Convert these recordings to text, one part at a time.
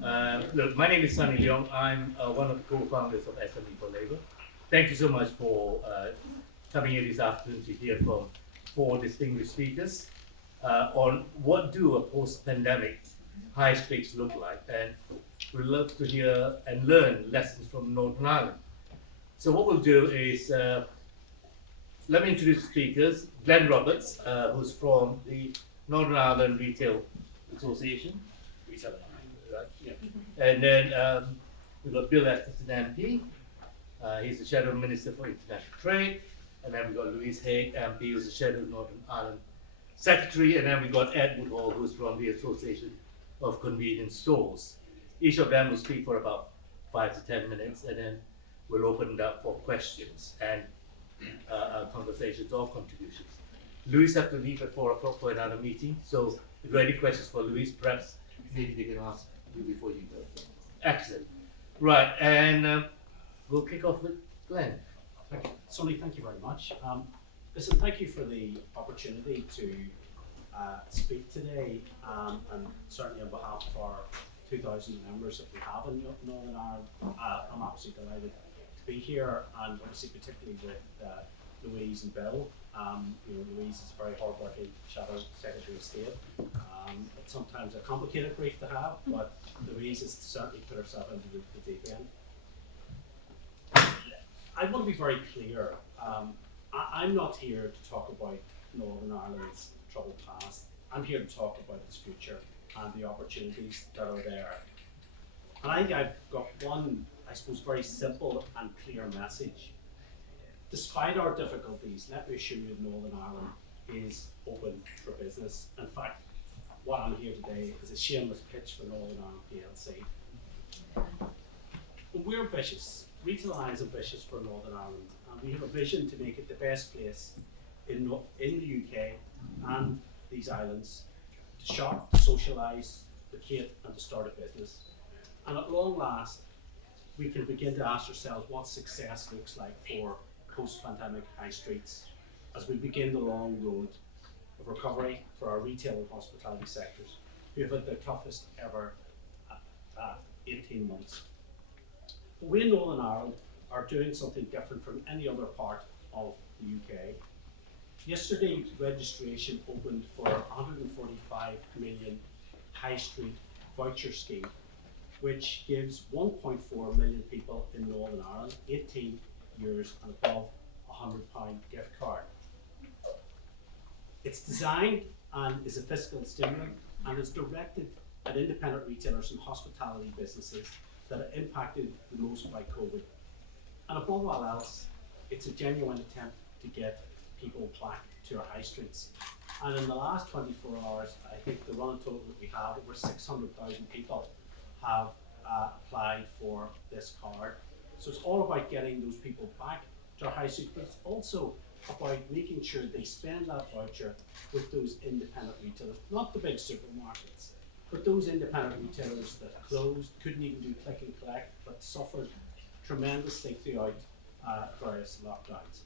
Look, my name is Sunny Leong. I'm one of the co-founders of SME for Labour. Thank you so much for coming here this afternoon to hear from four distinguished speakers on what do a post-pandemic high streets look like, and we'd love to hear and learn lessons from Northern Ireland. So what we'll do is let me introduce the speakers. Glenn Roberts, who's from the Northern Ireland Retail Association. Retail, right? Yeah. And then we've got Bill Atkinson MP. He's the Shadow Minister for International Trade. And then we've got Louise Haig MP, who's the Shadow Northern Ireland Secretary. And then we've got Ed Woodhall, who's from the Association of Convenience Stores. Each of them will speak for about 5 to 10 minutes, and then we'll open it up for questions and conversations or contributions. Louise has to leave at 4 o'clock for another meeting, so if you have any questions for Louise, perhaps maybe they can ask you before you go. Excellent. Right, and we'll kick off with Glenn. Sonny, thank you very much. Listen, thank you for the opportunity to speak today, and certainly on behalf of our 2,000 members that we have in Northern Ireland. I'm absolutely delighted to be here, and obviously particularly with Louise and Bill. Louise is a very hard-working Shadow Secretary of State. It's sometimes a complicated brief to have, but Louise has certainly put herself into the deep end. I want to be very clear. I'm not here to talk about Northern Ireland's troubled past. I'm here to talk about its future and the opportunities that are there. And I think I've got one, I suppose, very simple and clear message. Despite our difficulties, let me assure you Northern Ireland is open for business. In fact, what I'm here today is a shameless pitch for Northern Ireland PLC. But we're ambitious. Retail Eye is ambitious for Northern Ireland, and we have a vision to make it the best place in the UK and these islands to shop, to socialise, to create and to start a business. And at long last, we can begin to ask ourselves what success looks like for post-pandemic high streets as we begin the long road of recovery for our retail and hospitality sectors, who have had their toughest ever 18 months. But we in Northern Ireland are doing something different from any other part of the UK. Yesterday, registration opened for 145 million high street voucher scheme, which gives 1.4 million people in Northern Ireland 18 years and above £100 gift card. It's designed and is a fiscal stimulant, and is directed at independent retailers and hospitality businesses that are impacted the most by COVID. And above all else, it's a genuine attempt to get people back to our high streets. And in the last 24 hours, I think the running total that we have, over 600,000 people have applied for this card. So it's all about getting those people back to our high street, but it's also about making sure they spend that voucher with those independent retailers, not the big supermarkets, but those independent retailers that closed, couldn't even do click and collect, but suffered tremendously throughout various lockdowns.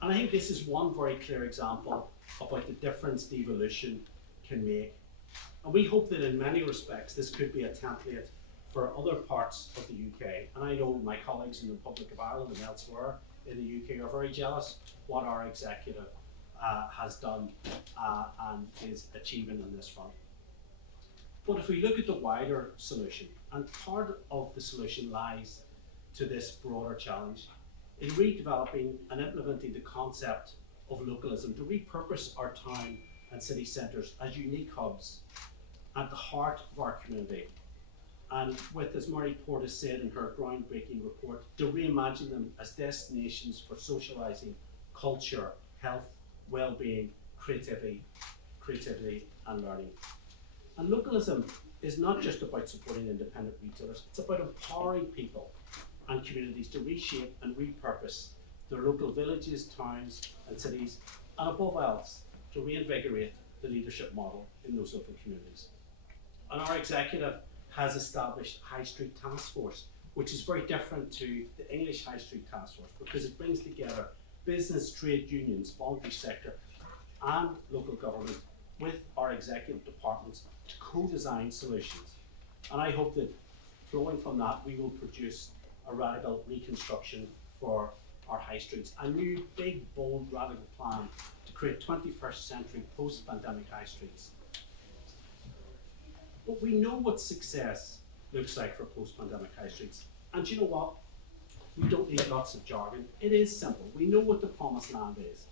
And I think this is one very clear example about the difference devolution can make. And we hope that in many respects this could be a template for other parts of the UK. And I know my colleagues in the Republic of Ireland and elsewhere in the UK are very jealous what our executive has done and is achieving on this front. But if we look at the wider solution, and part of the solution lies to this broader challenge, in redeveloping and implementing the concept of localism to repurpose our town and city centres as unique hubs at the heart of our community. And with, as Mary Portas said in her groundbreaking report, to reimagine them as destinations for socialising, culture, health, well-being, creativity and learning. And localism is not just about supporting independent retailers, it's about empowering people and communities to reshape and repurpose their local villages, towns and cities, and above all else, to reinvigorate the leadership model in those local communities. And our executive has established High Street Task Force, which is very different to the English High Street Task Force because it brings together business, trade unions, voluntary sector and local government with our executive departments to co-design solutions. And I hope that flowing from that, we will produce a radical reconstruction for our high streets, a new, big, bold, radical plan to create 21st century post-pandemic high streets. But we know what success looks like for post-pandemic high streets. And you know what? We don't need lots of jargon. It is simple. We know what the promised land is.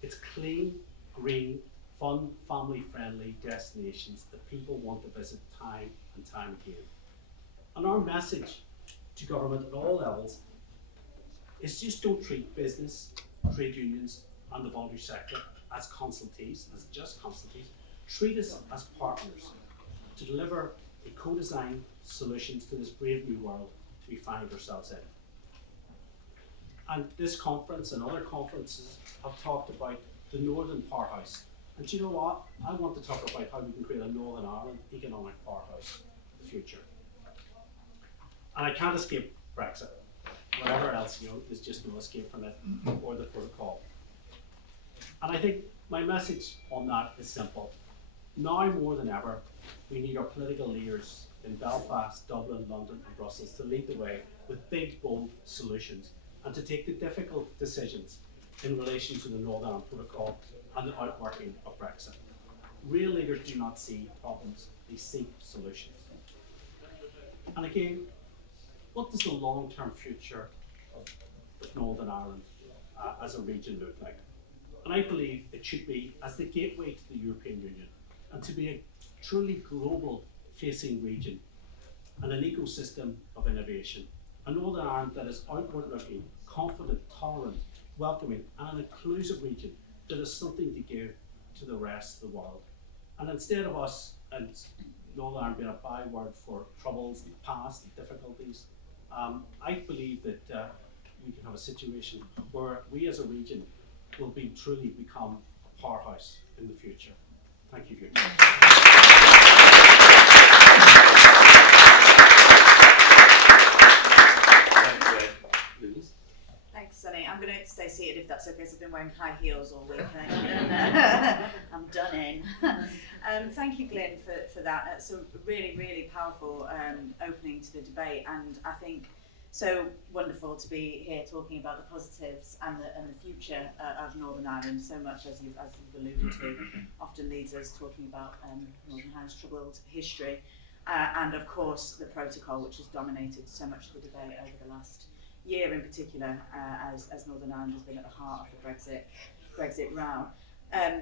It's clean, green, fun, family-friendly destinations that people want to visit time and time again. And our message to government at all levels is just don't treat business, trade unions, and the voluntary sector as consultees, as just consultees. Treat us as partners to deliver a co-design solutions to this brave new world we find ourselves in. And this conference and other conferences have talked about the Northern Powerhouse. And do you know what? I want to talk about how we can create a Northern Ireland economic powerhouse for the future. And I can't escape Brexit. Whatever else, there's just no escape from it or the protocol. And I think my message on that is simple. Now more than ever, we need our political leaders in Belfast, Dublin, London, and Brussels to lead the way with big, bold solutions and to take the difficult decisions in relation to the Northern Ireland Protocol and the outworking of Brexit. Real leaders do not see problems, they seek solutions. And again, what does the long-term future of Northern Ireland as a region look like? And I believe it should be as the gateway to the European Union and to be a truly global-facing region and an ecosystem of innovation. A Northern Ireland that is outward-looking, confident, tolerant, welcoming, and an inclusive region that has something to give to the rest of the world. And instead of us and Northern Ireland being a byword for troubles and past and difficulties, I believe that we can have a situation where we as a region will truly become a powerhouse in the future. Thank you for your time. Thanks, Sonny. I'm going to stay seated if that's okay, because I've been wearing high heels all week. I'm done in. Thank you, Glyn, for that. It's a really, really powerful opening to the debate, and I think so wonderful to be here talking about the positives and the future of Northern Ireland. So much, as you've alluded to, often leads us talking about Northern Ireland's troubled history, and of course the protocol, which has dominated so much of the debate over the last year in particular, as Northern Ireland has been at the heart of the Brexit row.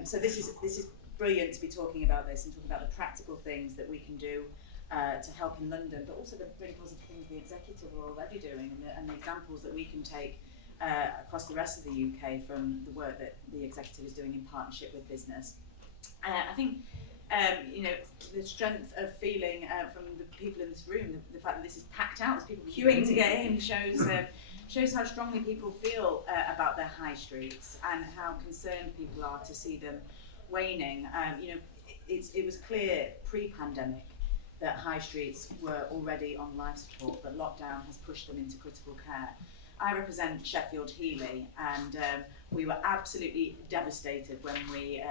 So this is brilliant to be talking about this and talking about the practical things that we can do to help in London, but also the really positive things the executive are already doing, and the examples that we can take across the rest of the UK from the work that the executive is doing in partnership with business. I think the strength of feeling from the people in this room, the fact that this is packed out, there's people queuing to get in, shows how strongly people feel about their high streets and how concerned people are to see them waning. It was clear pre-pandemic that high streets were already on life support, but lockdown has pushed them into critical care. I represent Sheffield Heeley, and we were absolutely devastated when we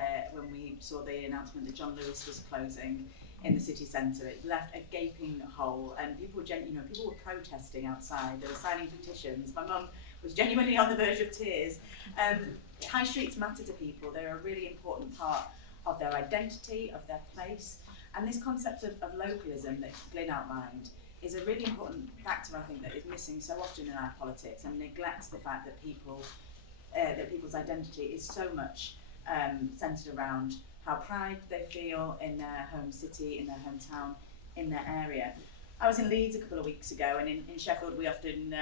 saw the announcement that John Lewis was closing in the city centre. It left a gaping hole, and people were protesting outside. They were signing petitions. My mum was genuinely on the verge of tears. High streets matter to people. They're a really important part of their identity, of their place, and this concept of localism that Glyn outlined is a really important factor, I think, that is missing so often in our politics and neglects the fact that people's identity is so much centred around how proud they feel in their home city, in their hometown, in their area. I was in Leeds a couple of weeks ago, and in Sheffield we often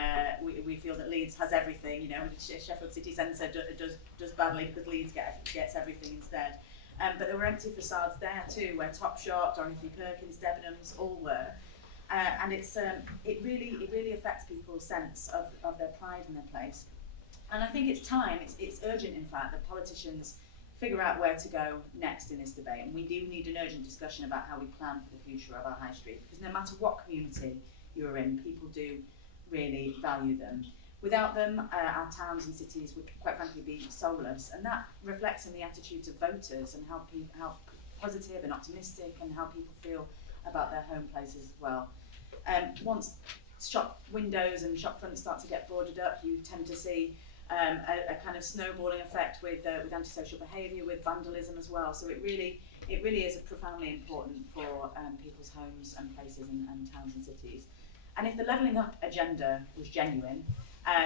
we feel that Leeds has everything. Sheffield city centre does badly because Leeds gets everything instead. But there were empty facades there too, where Topshop, Dorothy Perkins, Debenhams all were. And it really affects people's sense of their pride in their place. And I think it's time, it's urgent in fact, that politicians figure out where to go next in this debate. And we do need an urgent discussion about how we plan for the future of our high street, because no matter what community you're in, people do really value them. Without them, our towns and cities would quite frankly be soulless, and that reflects in the attitudes of voters and how positive and optimistic and how people feel about their home places as well. Once shop windows and shop fronts start to get boarded up, you tend to see a kind of snowballing effect with antisocial behaviour, with vandalism as well. So it really is profoundly important for people's homes and places and towns and cities. And if the levelling up agenda was genuine,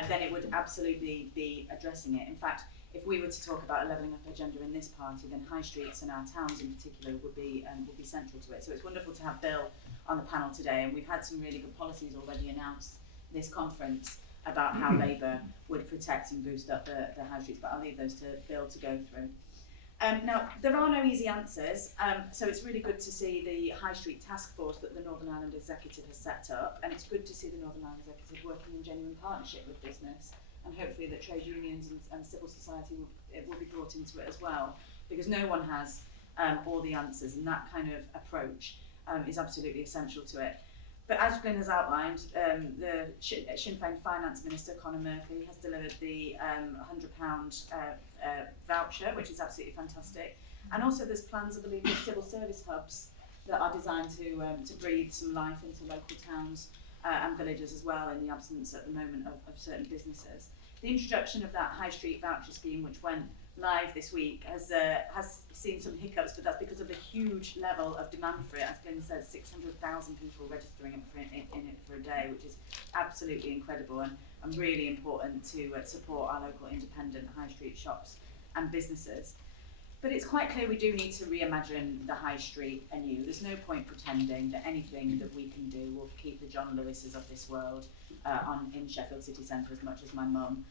then it would absolutely be addressing it. In fact, if we were to talk about a levelling up agenda in this party, then high streets and our towns in particular would be central to it. So it's wonderful to have Bill on the panel today, and we've had some really good policies already announced this conference about how Labour would protect and boost up the high streets, but I'll leave those to Bill to go through. Now, there are no easy answers, so it's really good to see the High Street Task Force that the Northern Ireland Executive has set up, and it's good to see the Northern Ireland Executive working in genuine partnership with business, and hopefully that trade unions and civil society will be brought into it as well, because no one has all the answers, and that kind of approach is absolutely essential to it. But as Glyn has outlined, the Sinn Féin Finance Minister, Conor Murphy, has delivered the £100 voucher, which is absolutely fantastic. And also there's plans, I believe, for civil service hubs that are designed to breathe some life into local towns and villages as well, in the absence at the moment of certain businesses. The introduction of that high street voucher scheme, which went live this week, has seen some hiccups, but that's because of the huge level of demand for it. As Glyn says, 600,000 people registering in it for a day, which is absolutely incredible and really important to support our local independent high street shops and businesses. But it's quite clear we do need to reimagine the high street anew. There's no point pretending that anything that we can do will keep the John Lewises of this world in Sheffield city centre, as much as my mum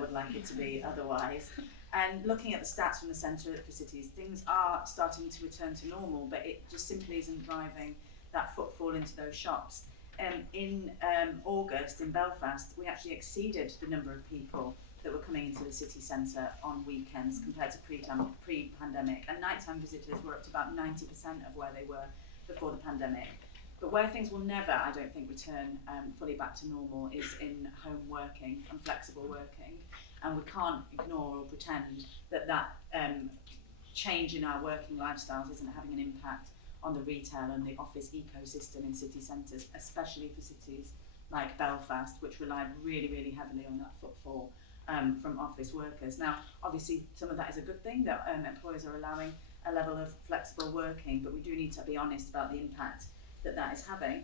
would like it to be otherwise. And looking at the stats from the Centre for Cities, things are starting to return to normal, but it just simply isn't driving that footfall into those shops. In August in Belfast, we actually exceeded the number of people that were coming into the city centre on weekends compared to pre-pandemic, and nighttime visitors were up to about 90% of where they were before the pandemic. But where things will never, I don't think, return fully back to normal is in home working and flexible working. And we can't ignore or pretend that change in our working lifestyles isn't having an impact on the retail and the office ecosystem in city centres, especially for cities like Belfast, which relied really, really heavily on that footfall from office workers. Now, obviously, some of that is a good thing, that employers are allowing a level of flexible working, but we do need to be honest about the impact that is having.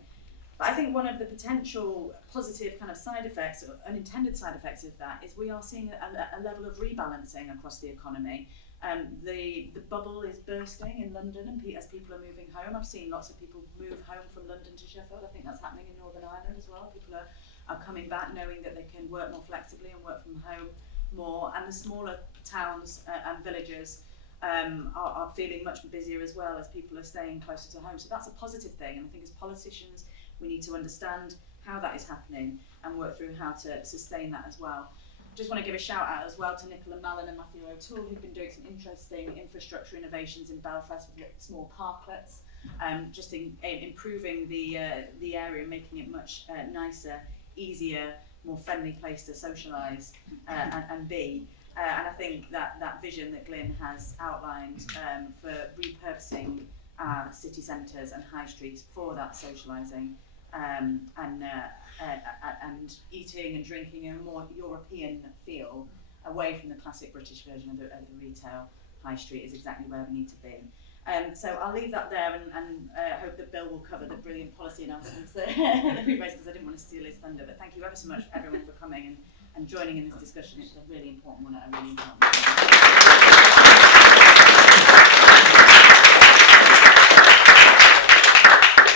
But I think one of the potential positive kind of side effects, or unintended side effects of that, is we are seeing a level of rebalancing across the economy. The bubble is bursting in London, and as people are moving home, I've seen lots of people move home from London to Sheffield. I think that's happening in Northern Ireland as well. People are coming back knowing that they can work more flexibly and work from home more, and the smaller towns and villages are feeling much busier as well, as people are staying closer to home. So that's a positive thing, and I think as politicians we need to understand how that is happening and work through how to sustain that as well. Just want to give a shout out as well to Nicola Mallon and Matthew O'Toole, who've been doing some interesting infrastructure innovations in Belfast with small parklets, just improving the area, making it much nicer, easier, more friendly place to socialise and be. And I think that vision that Glyn has outlined for repurposing our city centres and high streets for that socialising and eating and drinking in a more European feel, away from the classic British version of the retail high street, is exactly where we need to be. So I'll leave that there and hope that Bill will cover the brilliant policy announcements that we raised, because I didn't want to steal his thunder. But thank you ever so much, everyone, for coming and joining in this discussion. It's a really important one at a really important time.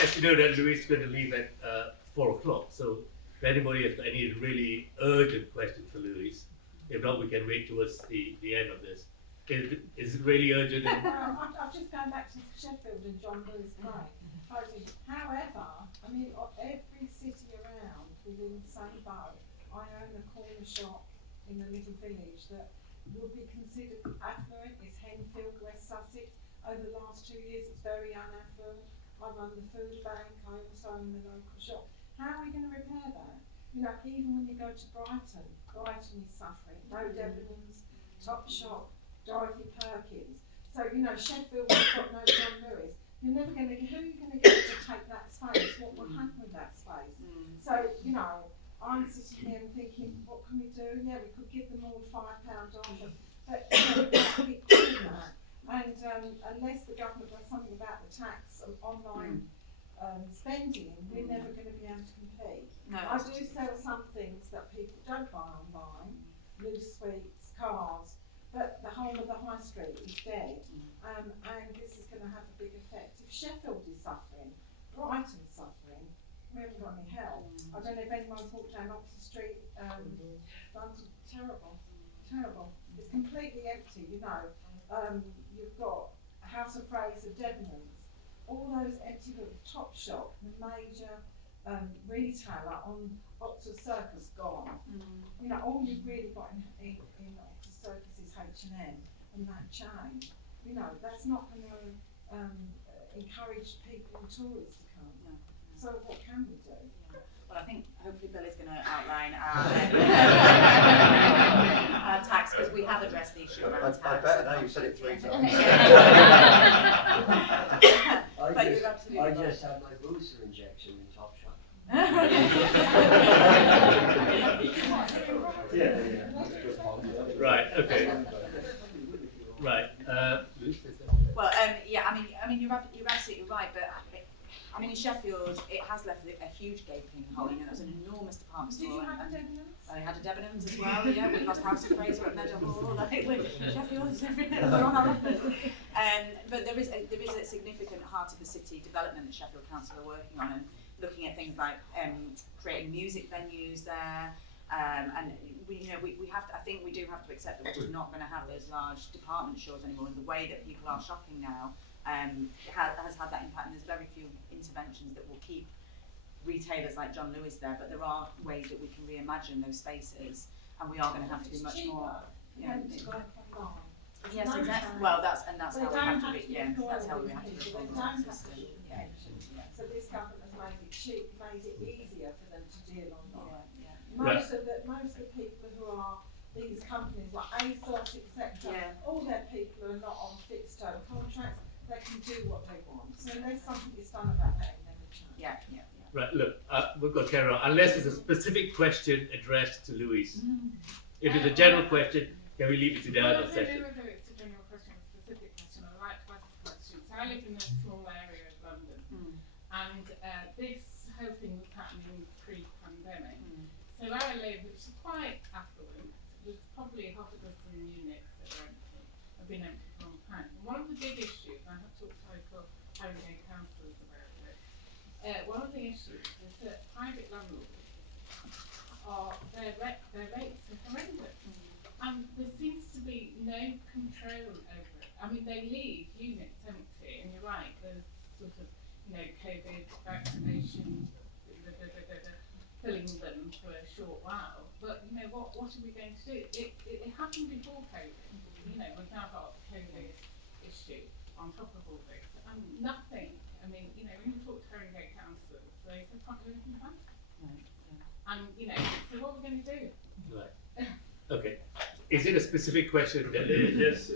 As you know, that Louis is going to leave at 4 o'clock. So if anybody has any really urgent questions for Louis, if not, we can wait towards the end of this. Is it really urgent? I've just gone back to Sheffield and John Lewis Way. However, I mean, every city around within the same boat, I own a corner shop in a little village that would be considered affluent. It's Henfield, West Sussex. Over the last 2 years, it's very unaffluent. I run the food bank. I also own the local shop. How are we going to repair that? You know, even when you go to Brighton, Brighton is suffering. No Debenhams, Topshop, Dorothy Perkins. So, you know, Sheffield has got no John Lewis. You're never going to get, who are you going to get to take that space? What will happen with that space? So, you know, I'm sitting here and thinking, what can we do? Yeah, we could give them all £5 off, but you know, we've got to keep doing that. And unless the government does something about the tax and online spending, we're never going to be able to compete. No, I do sell some things that people don't buy online, loose sweets, cars, but the whole of the high street is dead, and this is going to have a big effect. If Sheffield is suffering, Brighton's suffering, we haven't got any help. I don't know if anyone's walked down Oxford Street, London, terrible, terrible. It's completely empty, you know. You've got House of Fraser, Debenhams, all those empty little Topshop, the major retailer on Oxford Circus gone. You know, all you've really got in Oxford Circus is H&M and that chain. You know, that's not going to encourage people and tourists to come. No. So what can we do? Well, I think hopefully Bill is going to outline our tax, because we have addressed the issue around tax. I better now, you said it 3 times. But you're absolutely I right. just had my booster injection in Topshop. Right, okay. Right. Well, yeah, I mean, you're absolutely right, but I mean, in Sheffield, it has left a huge gaping hole. You know, there's an enormous department store. Did you have a Debenhams? I had a Debenhams as well. Yeah, we lost House of Fraser at Meadowhall. Like, Sheffield is everything. We're on our uppers. But there is a significant heart of the city development that Sheffield Council are working on, and looking at things like creating music venues there. And we have to, I think we do have to accept that we're just not going to have those large department stores anymore. And the way that people are shopping now has had that impact. And there's very few interventions that will keep retailers like John Lewis there. But there are ways that we can reimagine those spaces, and we are going to have to do much more. Yeah. Yes, exactly. Well, that's how we have to. That's how we have to reform the system. Yeah. So this government has made it cheap, made it easier for them to deal online. Yeah. Most of the people who are these companies like ASOS, etc., all their people are not on fixed term contracts. They can do what they want. So unless something is done about that, it never changes. Yeah. Right, look, we've got carry on. Unless it's a specific question addressed to Louise. If it's a general question, can we leave it to the other session? Whether it's a general question or a specific question, I'd like to ask a question. So I live in a small area of London, and this whole thing was happening pre-pandemic. So where I live, which is quite affluent, there's probably half a dozen units that are empty, have been empty for a long time. And one of the big issues, and I have talked to local housing councillors about it, one of the issues is that private landlords their rates are horrendous. And there seems to be no control over it. I mean, they leave units empty, and you're right, there's sort of, COVID vaccination, filling them for a short while. But, what are we going to do? It happened before COVID, we've now got a COVID issue on top of all this. And nothing, when you talk to Haringey councillors, they say, can't do anything about it. And, so what are we going to do? Right. Okay. Is it a specific question that Yes,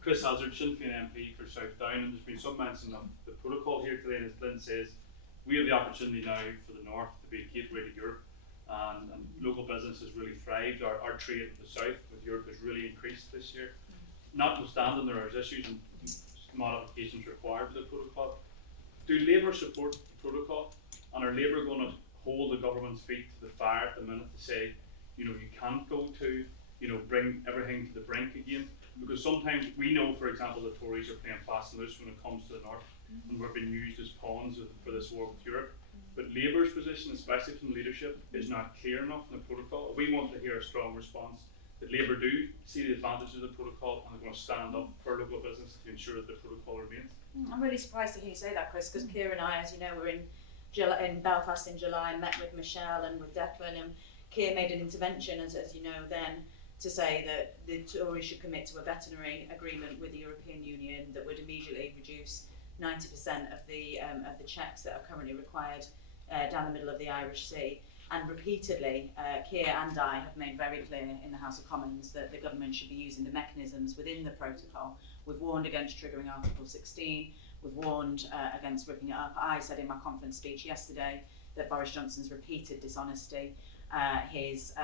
Chris Hazard, Sinn Féin MP for South Down, and there's been some mention of the protocol here today, and as Lynn says, we have the opportunity now for the North to be a gateway to Europe, and local business has really thrived. Our trade with the South, with Europe, has really increased this year. Notwithstanding there are issues and modifications required for the protocol. Do Labour support the protocol, and are Labour going to hold the government's feet to the fire at the minute to say, you can't go to, bring everything to the brink again? Because sometimes we know, for example, the Tories are playing fast and loose when it comes to the North, and we're being used as pawns for this war with Europe. But Labour's position, especially from leadership, is not clear enough in the protocol. We want to hear a strong response that Labour do see the advantages of the protocol, and they're going to stand up for local business to ensure that the protocol remains. I'm really surprised to hear you say that, Chris, because Keir and I, as you know, were in Belfast in July and met with Michelle and with Declan, and Keir made an intervention, as you know, then to say that the Tories should commit to a veterinary agreement with the European Union that would immediately reduce 90% of the checks that are currently required down the middle of the Irish Sea. And repeatedly, Keir and I have made very clear in the House of Commons that the government should be using the mechanisms within the protocol. We've warned against triggering Article 16. We've warned against ripping it up. I said in my conference speech yesterday that Boris Johnson's repeated dishonesty, his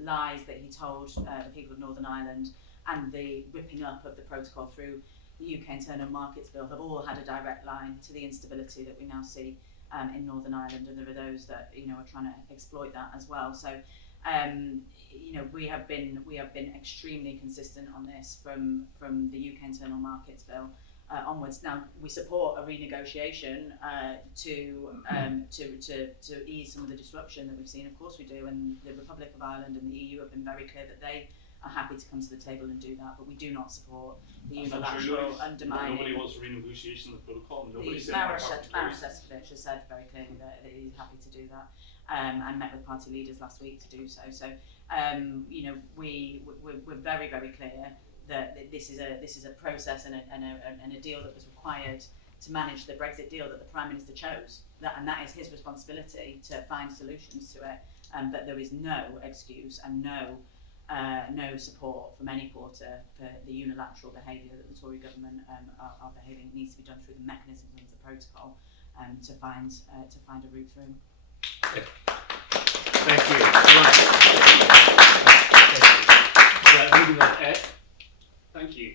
lies that he told the people of Northern Ireland, and the ripping up of the protocol through the UK Internal Markets Bill have all had a direct line to the instability that we now see in Northern Ireland, and there are those that are trying to exploit that as well. So we have been extremely consistent on this from the UK Internal Markets Bill onwards. Now we support a renegotiation to ease some of the disruption that we've seen. Of course we do, and the Republic of Ireland and the EU have been very clear that they are happy to come to the table and do that, but we do not support the unilateral undermining. Nobody wants a renegotiation of the protocol. Nobody said Maros Sefcovic has said very clearly that he's happy to do that, and met with party leaders last week to do so. So, we're very, very clear that this is a process and a deal that was required to manage the Brexit deal that the Prime Minister chose. And that is his responsibility to find solutions to it. But there is no excuse and no support from any quarter for the unilateral behaviour that the Tory government are behaving. It needs to be done through the mechanisms of the protocol to find a route through. Thank you. Right. Moving on, Ed. Thank you.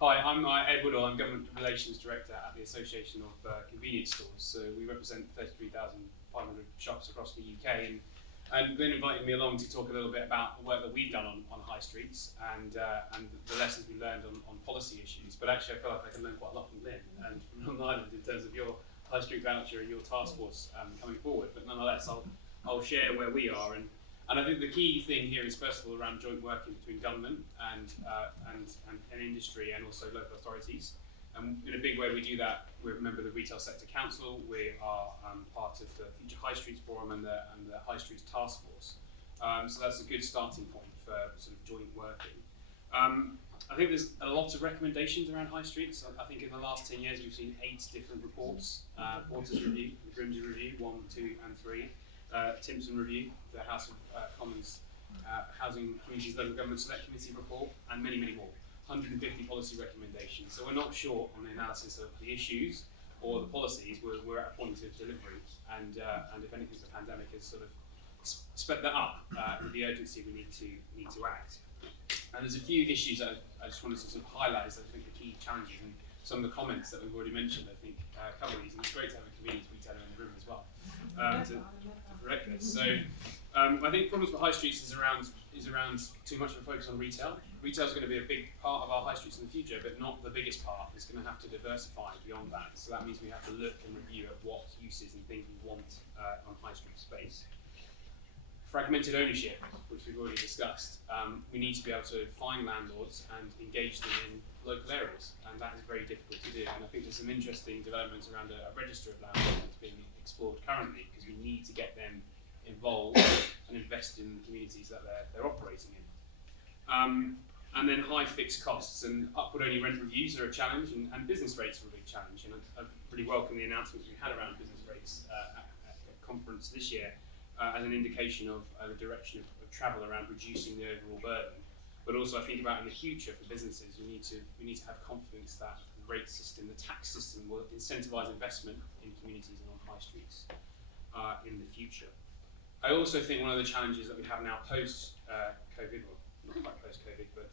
Hi, I'm Ed Woodall. I'm Government Relations Director at the Association of Convenience Stores. So we represent 33,500 shops across the UK, and Glenn invited me along to talk a little bit about the work that we've done on high streets and the lessons we learned on policy issues. But actually, I feel like I can learn quite a lot from Glenn and from Northern Ireland in terms of your high street voucher and your task force coming forward. But nonetheless, I'll share where we are. And I think the key thing here is, first of all, around joint working between government and industry and also local authorities. In a big way, we do that. We're a member of the Retail Sector Council. We are part of the Future High Streets Forum and the High Streets Task Force. So that's a good starting point for sort of joint working. I think there's a lot of recommendations around high streets. I think in the last 10 years, we've seen 8 different reports. Porter's Review, the Grimsby Review, 1, 2 and 3. Timpson Review, the House of Commons Housing Communities Local Government Select Committee report, and many, many more. 150 policy recommendations. So we're not short on the analysis of the issues or the policies. We're at a point of delivery, and if anything, the pandemic has sort of sped that up with the urgency we need to act. And there's a few issues that I just wanted to sort of highlight as I think the key challenges, and some of the comments that we've already mentioned I think cover these, and it's great to have a convenience retailer in the room as well to correct this. So I think problems for high streets is around too much of a focus on retail. Retail is going to be a big part of our high streets in the future, but not the biggest part. It's going to have to diversify beyond that. So that means we have to look and review at what uses and things we want on high street space. Fragmented ownership, which we've already discussed. We need to be able to find landlords and engage them in local areas, and that is very difficult to do. And I think there's some interesting developments around a register of landlords that's being explored currently, because we need to get them involved and invested in the communities that they're operating in. And then high fixed costs and upward only rent reviews are a challenge, and business rates are a big challenge. And I really welcome the announcements we had around business rates at the conference this year as an indication of the direction of travel around reducing the overall burden. But also I think about in the future for businesses, we need to have confidence that the rate system, the tax system will incentivise investment in communities and on high streets in the future. I also think one of the challenges that we have now post-COVID, well, not quite post-COVID, but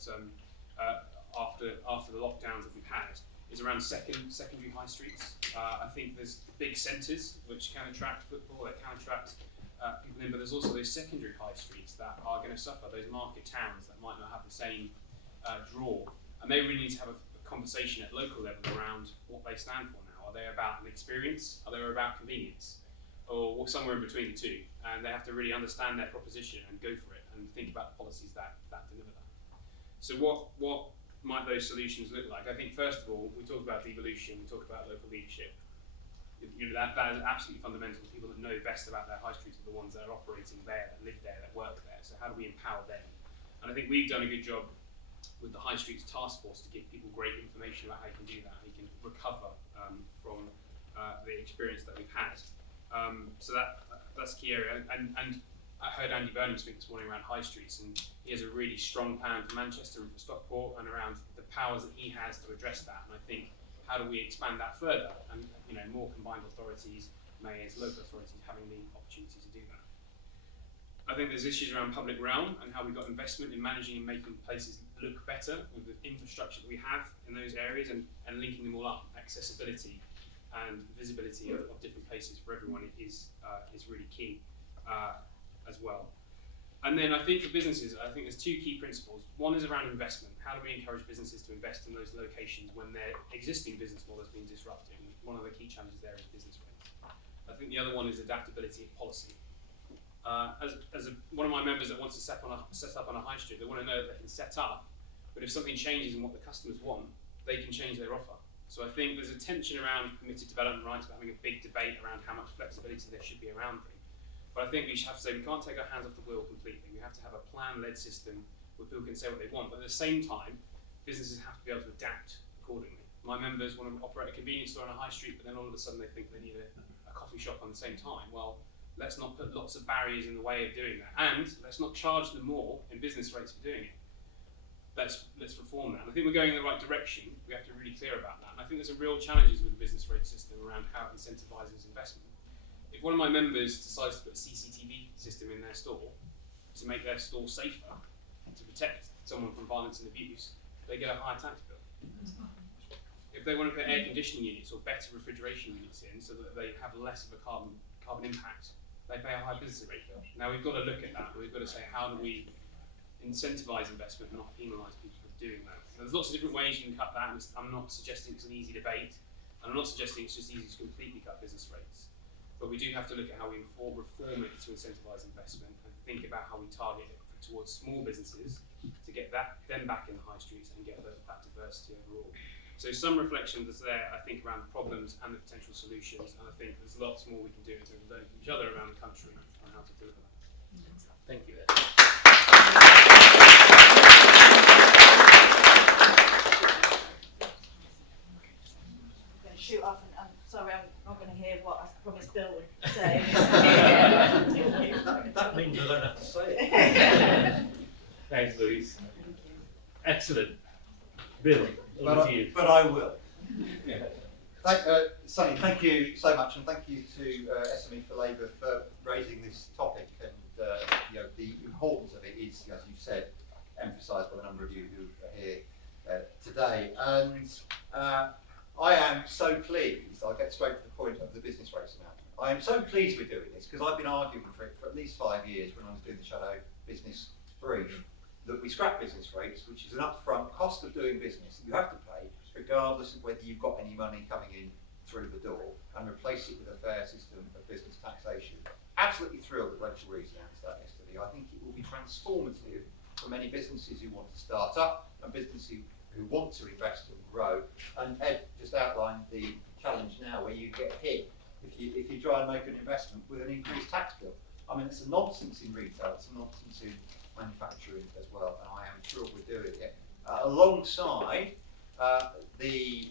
after the lockdowns that we've had, is around secondary high streets. I think there's big centres which can attract footfall, that can attract people in, but there's also those secondary high streets that are going to suffer, those market towns that might not have the same draw. And they really need to have a conversation at local level around what they stand for now. Are they about an experience? Are they about convenience? Or somewhere in between the two? And they have to really understand their proposition and go for it and think about the policies that deliver that. So what might those solutions look like? I think first of all, we talked about devolution, we talked about local leadership. That is absolutely fundamental. The people that know best about their high streets are the ones that are operating there, that live there, that work there. So how do we empower them? And I think we've done a good job with the High Streets Task Force to give people great information about how you can do that, how you can recover from the experience that we've had. So that's a key area. And I heard Andy Burnham speak this morning around high streets, and he has a really strong plan for Manchester and for Stockport and around the powers that he has to address that. And I think, how do we expand that further? And more combined authorities, mayors, local authorities having the opportunity to do that. I think there's issues around public realm and how we've got investment in managing and making places look better with the infrastructure that we have in those areas and linking them all up. Accessibility and visibility of different places for everyone is really key as well. And then I think for businesses, I think there's two key principles. One is around investment. How do we encourage businesses to invest in those locations when their existing business model has been disrupted? And one of the key challenges there is business rates. I think the other one is adaptability of policy. One of my members that wants to set up on a high street, they want to know that they can set up, but if something changes in what the customers want, they can change their offer. So I think there's a tension around permitted development rights. We're having a big debate around how much flexibility there should be around them. But I think we should have to say we can't take our hands off the wheel completely. We have to have a plan-led system where people can say what they want, but at the same time, businesses have to be able to adapt accordingly. My members want to operate a convenience store on a high street, but then all of a sudden they think they need a coffee shop on the same time. Well, let's not put lots of barriers in the way of doing that, and let's not charge them more in business rates for doing it. Let's reform that. And I think we're going in the right direction. We have to be really clear about that. And I think there's a real challenges with the business rate system around how it incentivises investment. If one of my members decides to put a CCTV system in their store to make their store safer, to protect someone from violence and abuse, they get a higher tax bill. If they want to put air conditioning units or better refrigeration units in so that they have less of a carbon impact, they pay a high business rate bill. Now we've got to look at that. We've got to say, how do we incentivise investment and not penalise people for doing that? There's lots of different ways you can cut that, and I'm not suggesting it's an easy debate, and I'm not suggesting it's just easy to completely cut business rates. But we do have to look at how we reform it to incentivise investment and think about how we target it towards small businesses to get them back in the high streets and get that diversity overall. So some reflections there, I think, around the problems and the potential solutions, and I think there's lots more we can do in terms of learning from each other around the country on how to deliver that. Thank you, Ed. I'm going to shoot off, and I'm sorry, I'm not going to hear what I promised Bill would say. That means I don't have to say it. Thanks, Louise. Excellent. Bill, over to you. But I will. Sonny, thank you so much, and thank you to SME for Labour for raising this topic. And the importance of it is, as you said, emphasised by the number of you who are here today. And I am so pleased. I'll get straight to the point of the business rates announcement. I am so pleased we're doing this because I've been arguing for it for at least 5 years when I was doing the Shadow Business Brief, that we scrap business rates, which is an upfront cost of doing business that you have to pay, regardless of whether you've got any money coming in through the door, and replace it with a fair system of business taxation. Absolutely thrilled that Rachel Reeves announced that yesterday. I think it will be transformative for many businesses who want to start up and businesses who want to invest and grow. And Ed just outlined the challenge now where you get hit if you try and make an investment with an increased tax bill. I mean, it's a nonsense in retail, it's a nonsense in manufacturing as well, and I am thrilled we're doing it. Alongside the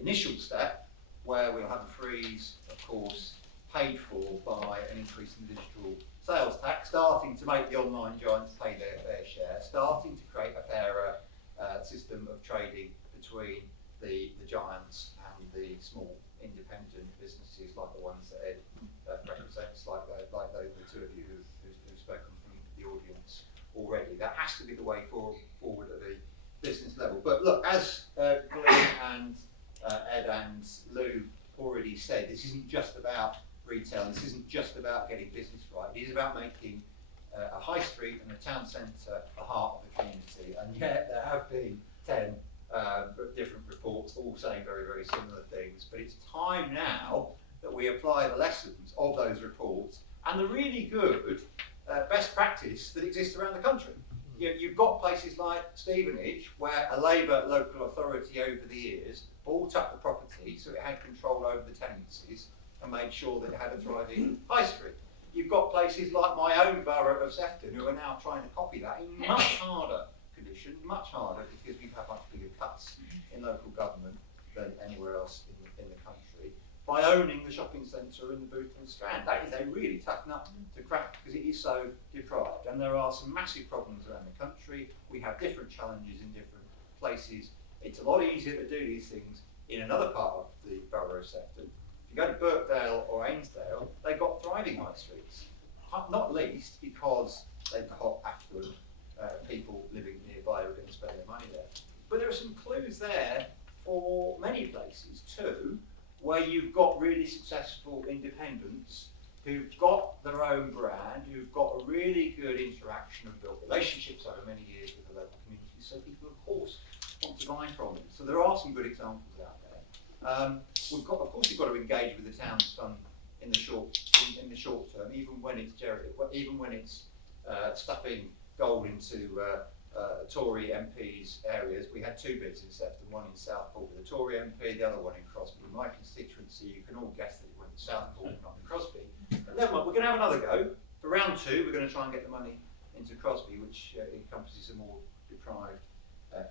initial step, where we'll have a freeze, of course, paid for by an increase in the digital sales tax, starting to make the online giants pay their fair share, starting to create a fairer system of trading between the giants and the small independent businesses like the ones that Ed represents, like the two of you who've spoken from the audience already. That has to be the way forward at the business level. But look, as Glenn and Ed and Lou already said, this isn't just about retail, this isn't just about getting business right, it is about making a high street and a town centre the heart of the community. And yet there have been 10 different reports all saying very, very similar things, but it's time now that we apply the lessons of those reports and the really good best practice that exists around the country. You've got places like Stevenage where a Labour local authority over the years bought up the property so it had control over the tenancies and made sure that it had a thriving high street. You've got places like my own borough of Sefton who are now trying to copy that in much harder conditions, much harder because we've had much bigger cuts in local government than anywhere else in the country. by owning the shopping centre in the Bootham Strand. That is a really tough nut to crack because it is so deprived, and there are some massive problems around the country. We have different challenges in different places. It's a lot easier to do these things in another part of the borough of Sefton. If you go to Birkdale or Ainsdale, they've got thriving high streets, not least because they've got affluent people living nearby who are going to spend their money there. But there are some clues there for many places too, where you've got really successful independents who've got their own brand, who've got a really good interaction and built relationships over many years with the local community, so people of course want to buy from them. So there are some good examples out there. Of course we've got to engage with the town's fund in the short term, even when it's stuffing gold into Tory MPs' areas. We had two bids in Sefton, one in Southport with a Tory MP, the other one in Crosby. In my constituency, you can all guess that it went to Southport, not in Crosby. But never mind, we're going to have another go. For round two, we're going to try and get the money into Crosby, which encompasses a more deprived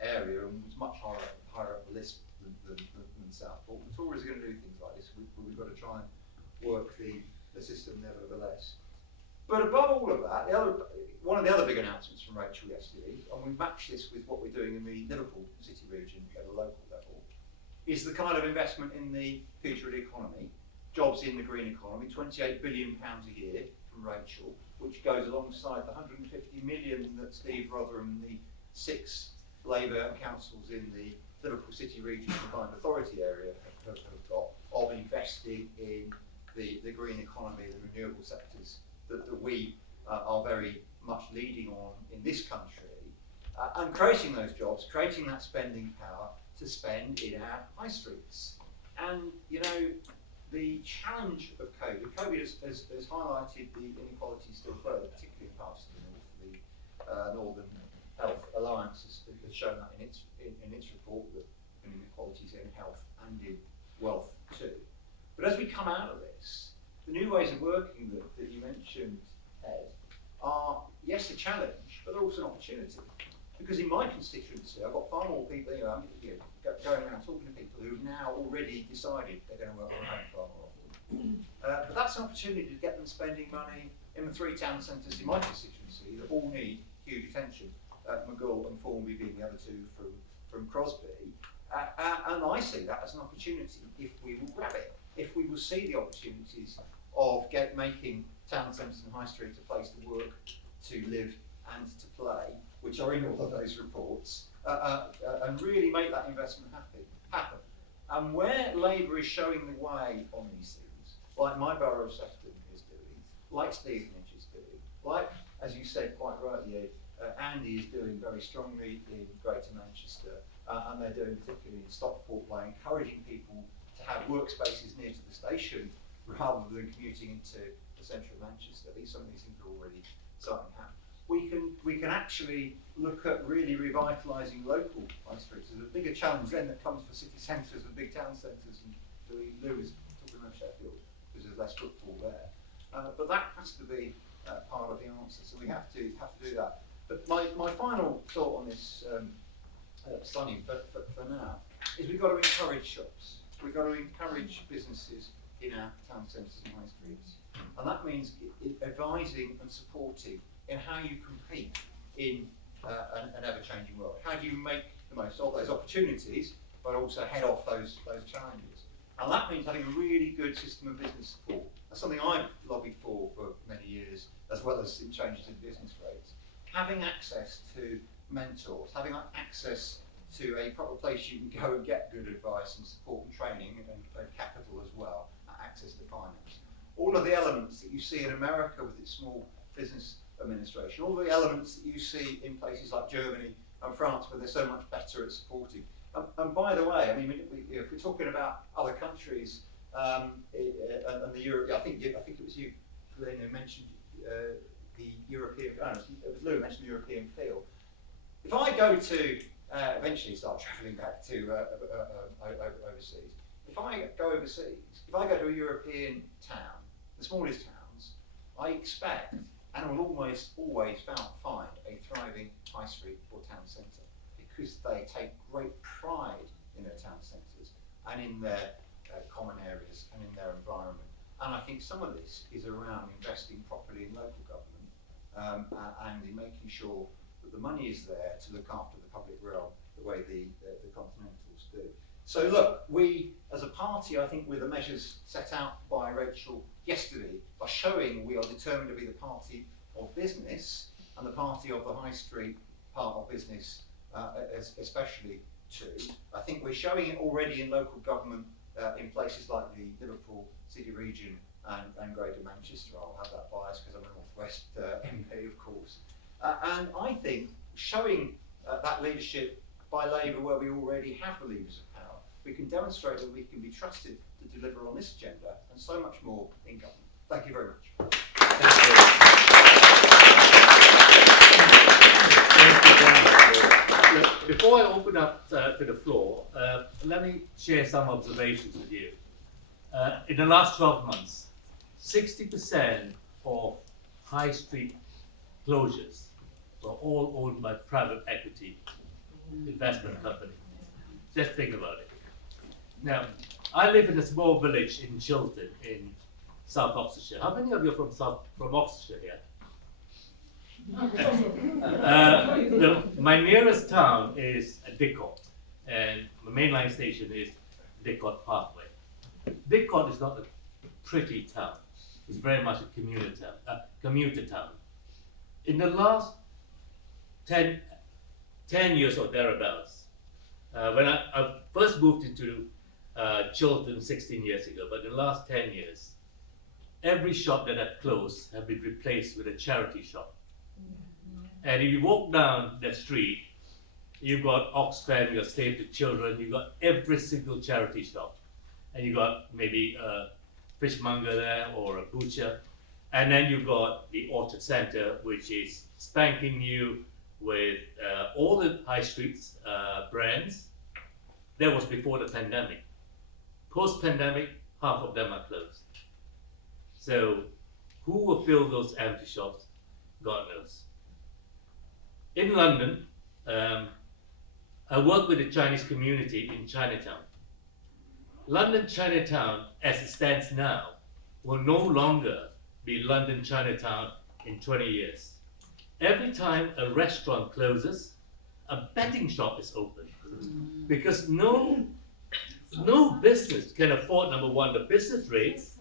area and was much higher up the list than Southport. The Tories are going to do things like this, but we've got to try and work the system nevertheless. But above all of that, one of the other big announcements from Rachel yesterday, and we match this with what we're doing in the Liverpool city region at a local level, is the kind of investment in the future of the economy, jobs in the green economy, £28 billion a year from Rachel, which goes alongside the 150 million that Steve Rotherham and the 6 Labour councils in the Liverpool City Region Combined Authority area have got of investing in the green economy, the renewable sectors that we are very much leading on in this country, and creating those jobs, creating that spending power to spend in our high streets. And you know, the challenge of COVID has highlighted the inequalities still further, particularly in parts of the north. The Northern Health Alliance has shown that in its report, that inequalities in health and in wealth too. But as we come out of this, the new ways of working that you mentioned, Ed, are, yes, a challenge, but they're also an opportunity. Because in my constituency, I've got far more people, going around talking to people who've now already decided they're going to work from home far more often. But that's an opportunity to get them spending money in the 3 town centres in my constituency that all need huge attention, McGull and Formby being the other 2 from Crosby. And I see that as an opportunity if we will grab it, if we will see the opportunities of making town centres and high streets a place to work, to live and to play, which are in all of those reports, and really make that investment happen. And where Labour is showing the way on these things, like my borough of Sefton is doing, like Stevenage is doing, like, as you said quite rightly, Andy is doing very strongly in Greater Manchester, and they're doing particularly in Stockport by encouraging people to have workspaces near to the station rather than commuting into the centre of Manchester. Some of these things are already starting to happen. We can actually look at really revitalising local high streets. There's a bigger challenge then that comes for city centres and big town centres, and Lou is talking about Sheffield because there's less footfall there. But that has to be part of the answer. So we have to do that. But my final thought on this, Sonny, for now, is we've got to encourage shops. We've got to encourage businesses in our town centres and high streets. And that means advising and supporting in how you compete in an ever-changing world. How do you make the most of those opportunities, but also head off those challenges? And that means having a really good system of business support. That's something I've lobbied for many years, as well as in changes in business rates. Having access to mentors, having access to a proper place you can go and get good advice and support and training and capital as well, access to finance. All of the elements that you see in America with its small business administration, all the elements that you see in places like Germany and France where they're so much better at supporting. And by the way, I mean, if we're talking about other countries and the Europe, I think it was you, Glenn, who mentioned the European, it was Lou who mentioned the European feel. If I go to eventually start travelling back to overseas, if I go overseas, if I go to a European town, the smallest towns, I expect and will almost always find a thriving high street or town centre, because they take great pride in their town centres and in their common areas and in their environment. And I think some of this is around investing properly in local government and in making sure that the money is there to look after the public realm the way the Continentals do. So look, we as a party, I think with the measures set out by Rachel yesterday, are showing we are determined to be the party of business and the party of the high street part of business, especially too. I think we're showing it already in local government in places like the Liverpool City region and Greater Manchester. I'll have that bias because I'm a North West MP, of course. And I think showing that leadership by Labour where we already have the levers of power, we can demonstrate that we can be trusted to deliver on this agenda and so much more in government. Thank you very much. Look, before I open up to the floor, let me share some observations with you. In the last 12 months, 60% of high street closures were all owned by private equity investment companies. Just think about it. Now, I live in a small village in Chiltern in South Oxfordshire. How many of you are from Oxfordshire here? My nearest town is Didcot, and the mainline station is Didcot Parkway. Didcot is not a pretty town. It's very much a commuter town. In the last 10 years or thereabouts, when I first moved into Chiltern 16 years ago, but in the last 10 years, every shop that had closed had been replaced with a charity shop. And if you walk down that street, you've got Oxfam, you've got Save the Children, you've got every single charity shop. And you've got maybe a fishmonger there or a butcher. And then you've got the Orchard Centre, which is spanking new with all the high streets brands. That was before the pandemic. Post-pandemic, half of them are closed. So who will fill those empty shops? God knows. In London, I work with the Chinese community in Chinatown. London Chinatown, as it stands now, will no longer be London Chinatown in 20 years. Every time a restaurant closes, a betting shop is open. Because no business can afford, number one, the business rates,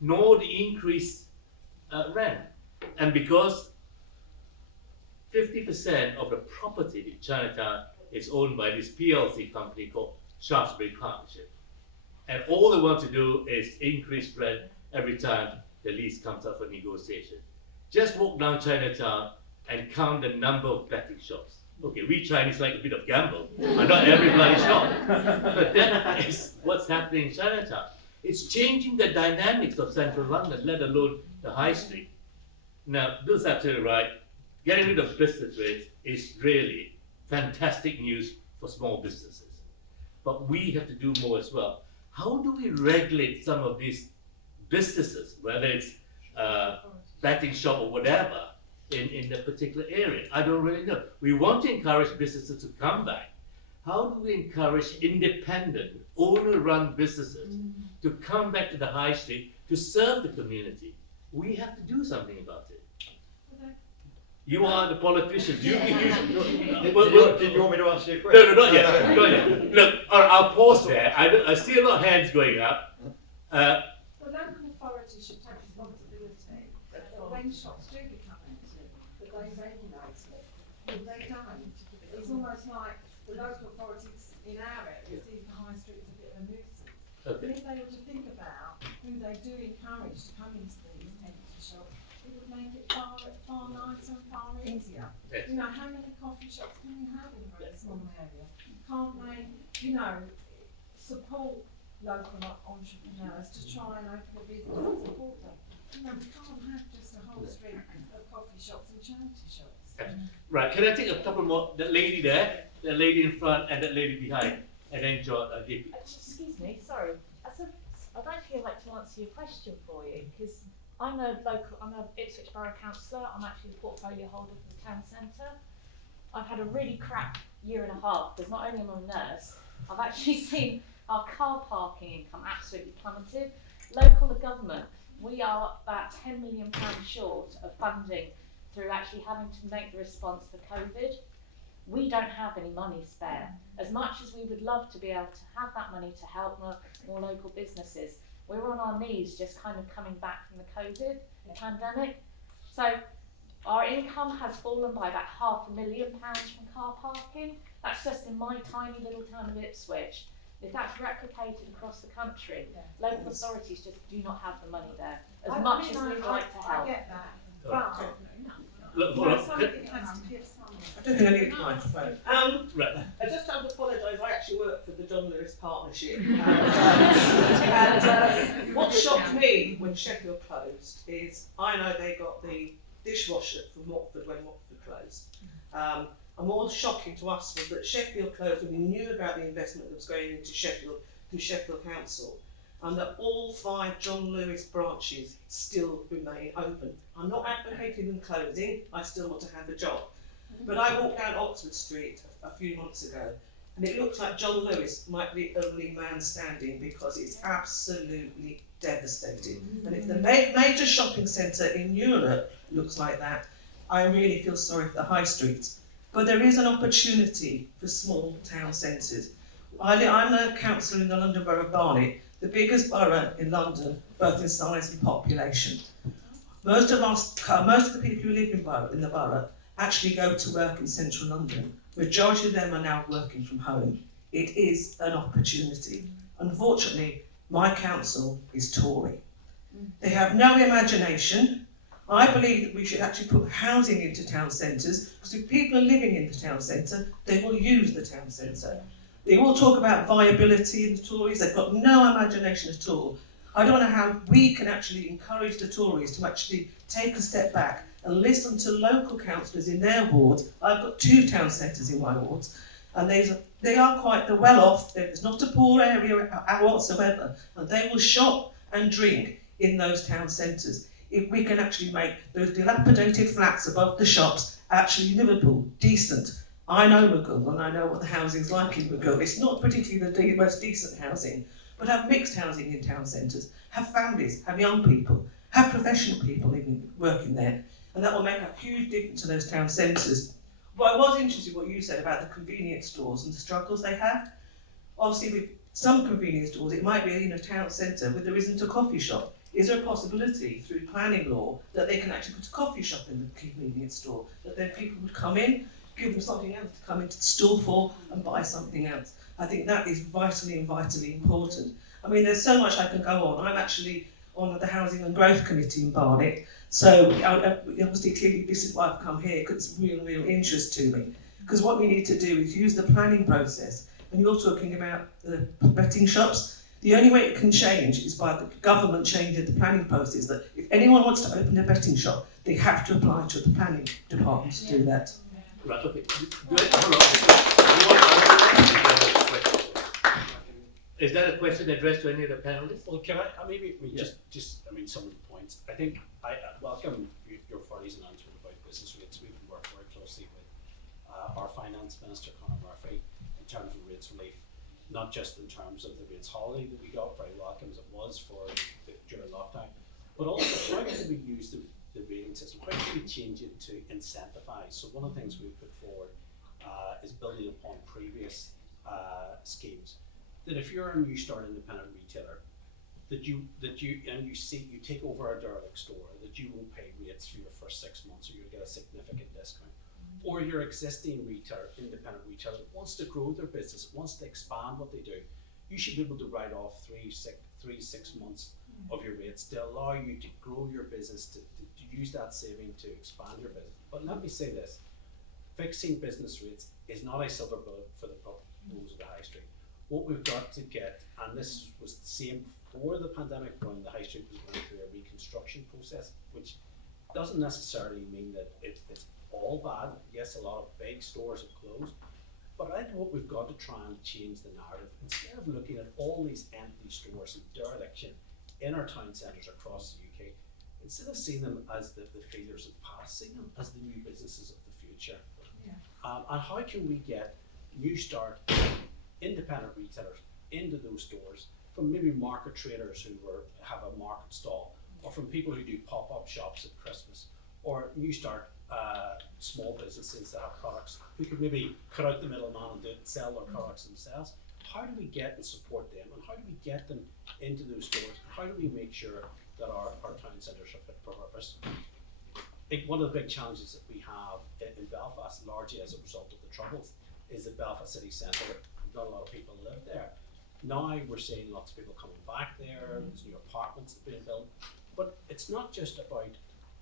nor the increased rent. And because 50% of the property in Chinatown is owned by this PLC company called Shaftesbury Partnership. And all they want to do is increase rent every time the lease comes up for negotiation. Just walk down Chinatown and count the number of betting shops. Okay, we Chinese like a bit of gamble, but not every bloody shop. But that is what's happening in Chinatown. It's changing the dynamics of central London, let alone the high street. Now, Bill's absolutely right. Getting rid of business rates is really fantastic news for small businesses. But we have to do more as well. How do we regulate some of these businesses, whether it's betting shop or whatever, in a particular area? I don't really know. We want to encourage businesses to come back. How do we encourage independent, owner-run businesses to come back to the high street to serve the community? We have to do something about it. You are the politicians. Did you want me to answer your question? No, not yet. Not yet. Look, I'll pause there. I see a lot of hands going up. The local authority should take responsibility that when shops do become empty, that they regulate it. If they don't, it's almost like the local authorities in our area see the high street as a bit of a nuisance. Okay. And if they were to think about who they do encourage to come into these empty shops, it would make it far nicer and far easier. Yes. You know, how many coffee shops can you have in a very small area? Can't they, support local entrepreneurs to try and open a business and support them? You know, we can't have just a whole street of coffee shops and charity shops. Right, can I take a couple more? That lady there, that lady in front, and that lady behind. And then John, I'll give you. Excuse me, sorry. I'd actually like to answer your question for you, because I'm an Ipswich Borough Councillor. I'm actually the portfolio holder for the town centre. I've had a really crap year and a half, because not only am I a nurse, I've actually seen Our car parking income absolutely plummeted. Local government, we are about £10 million short of funding through actually having to make the response to COVID. We don't have any money spare. As much as we would love to be able to have that money to help more local businesses, we're on our knees just kind of coming back from the COVID pandemic. So our income has fallen by about £500,000 from car parking. That's just in my tiny little town of Ipswich. If that's replicated across the country, local authorities just do not have the money there, as much as we'd like to help. I get that. Look, But something has to give some. I don't think I need a microphone. right. I just have to apologise. I actually work for the John Lewis Partnership. What shocked me when Sheffield closed is I know they got the dishwasher from Watford when Watford closed. And what was shocking to us was that Sheffield closed when we knew about the investment that was going into Sheffield through Sheffield Council, and that all 5 John Lewis branches still remain open. I'm not advocating them closing, I still want to have a job. But I walked down Oxford Street a few months ago, and it looked like John Lewis might be the only man standing because it's absolutely devastating. And if the major shopping centre in Europe looks like that, I really feel sorry for the high streets. But there is an opportunity for small town centres. I'm a councillor in the London Borough of Barnet, the biggest borough in London, both in size and population. Most of the people who live in the borough actually go to work in central London. Majority of them are now working from home. It is an opportunity. Unfortunately, my council is Tory. They have no imagination. I believe that we should actually put housing into town centres, because if people are living in the town centre, they will use the town centre. They all talk about viability in the Tories. They've got no imagination at all. I don't know how we can actually encourage the Tories to actually take a step back and listen to local councillors in their wards. I've got 2 town centres in my wards, and they are quite well off. It's not a poor area whatsoever, and they will shop and drink in those town centres. If we can actually make those dilapidated flats above the shops actually livable, decent. I know McGill, and I know what the housing's like in McGill. It's not particularly the most decent housing, but have mixed housing in town centres, have families, have young people, have professional people working there, and that will make a huge difference to those town centres. But I was interested in what you said about the convenience stores and the struggles they have. Obviously, with some convenience stores, it might be in a town centre where there isn't a coffee shop. Is there a possibility through planning law that they can actually put a coffee shop in the convenience store, that then people would come in, give them something else to come into the store for and buy something else? I think that is vitally important. I mean, there's so much I can go on. I'm actually on the Housing and Growth Committee in Barnet, so obviously clearly this is why I've come here, because it's real interest to me. Because what we need to do is use the planning process, and you're talking about the betting shops. The only way it can change is by the government changing the planning process, that if anyone wants to open a betting shop, they have to apply to the planning department to do that. Right, okay. Is that a question addressed to any of the panelists? Well, can I maybe Yeah. just some of the points. I think I welcome your party's announcement about business rates. We've worked very closely with our finance minister, Conor Murphy, in terms of rates relief, not just in terms of the rates holiday that we got, very welcome as it was during lockdown, but also how can we use the rating system, how can we change it to incentivise? So one of the things we put forward is building upon previous schemes, that if you're a new start independent retailer, that you take over a derelict store, that you won't pay rates for your first 6 months, or you'll get a significant discount. Or your existing independent retailer that wants to grow their business, wants to expand what they do, you should be able to write off 6 months of your rates to allow you to grow your business, to use that saving to expand your business. But let me say this, fixing business rates is not a silver bullet for the rules of the high street. What we've got to get, and this was the same before the pandemic when the high street was going through a reconstruction process, which doesn't necessarily mean that it's all bad. Yes, a lot of big stores have closed, but I think what we've got to try and change the narrative. Instead of looking at all these empty stores and dereliction in our town centres across the UK, instead of seeing them as the failures of the past, seeing them as the new businesses of the future. Yeah. And how can we get new start independent retailers into those stores from maybe market traders who have a market stall, or from people who do pop-up shops at Christmas, or new start small businesses that have products who could maybe cut out the middleman and sell their products themselves. How do we get and support them, and how do we get them into those stores, and how do we make sure that our town centres are fit for purpose? I think one of the big challenges that we have in Belfast, largely as a result of the Troubles, is that Belfast city centre, not a lot of people live there. Now we're seeing lots of people coming back there, there's new apartments that are being built, but it's not just about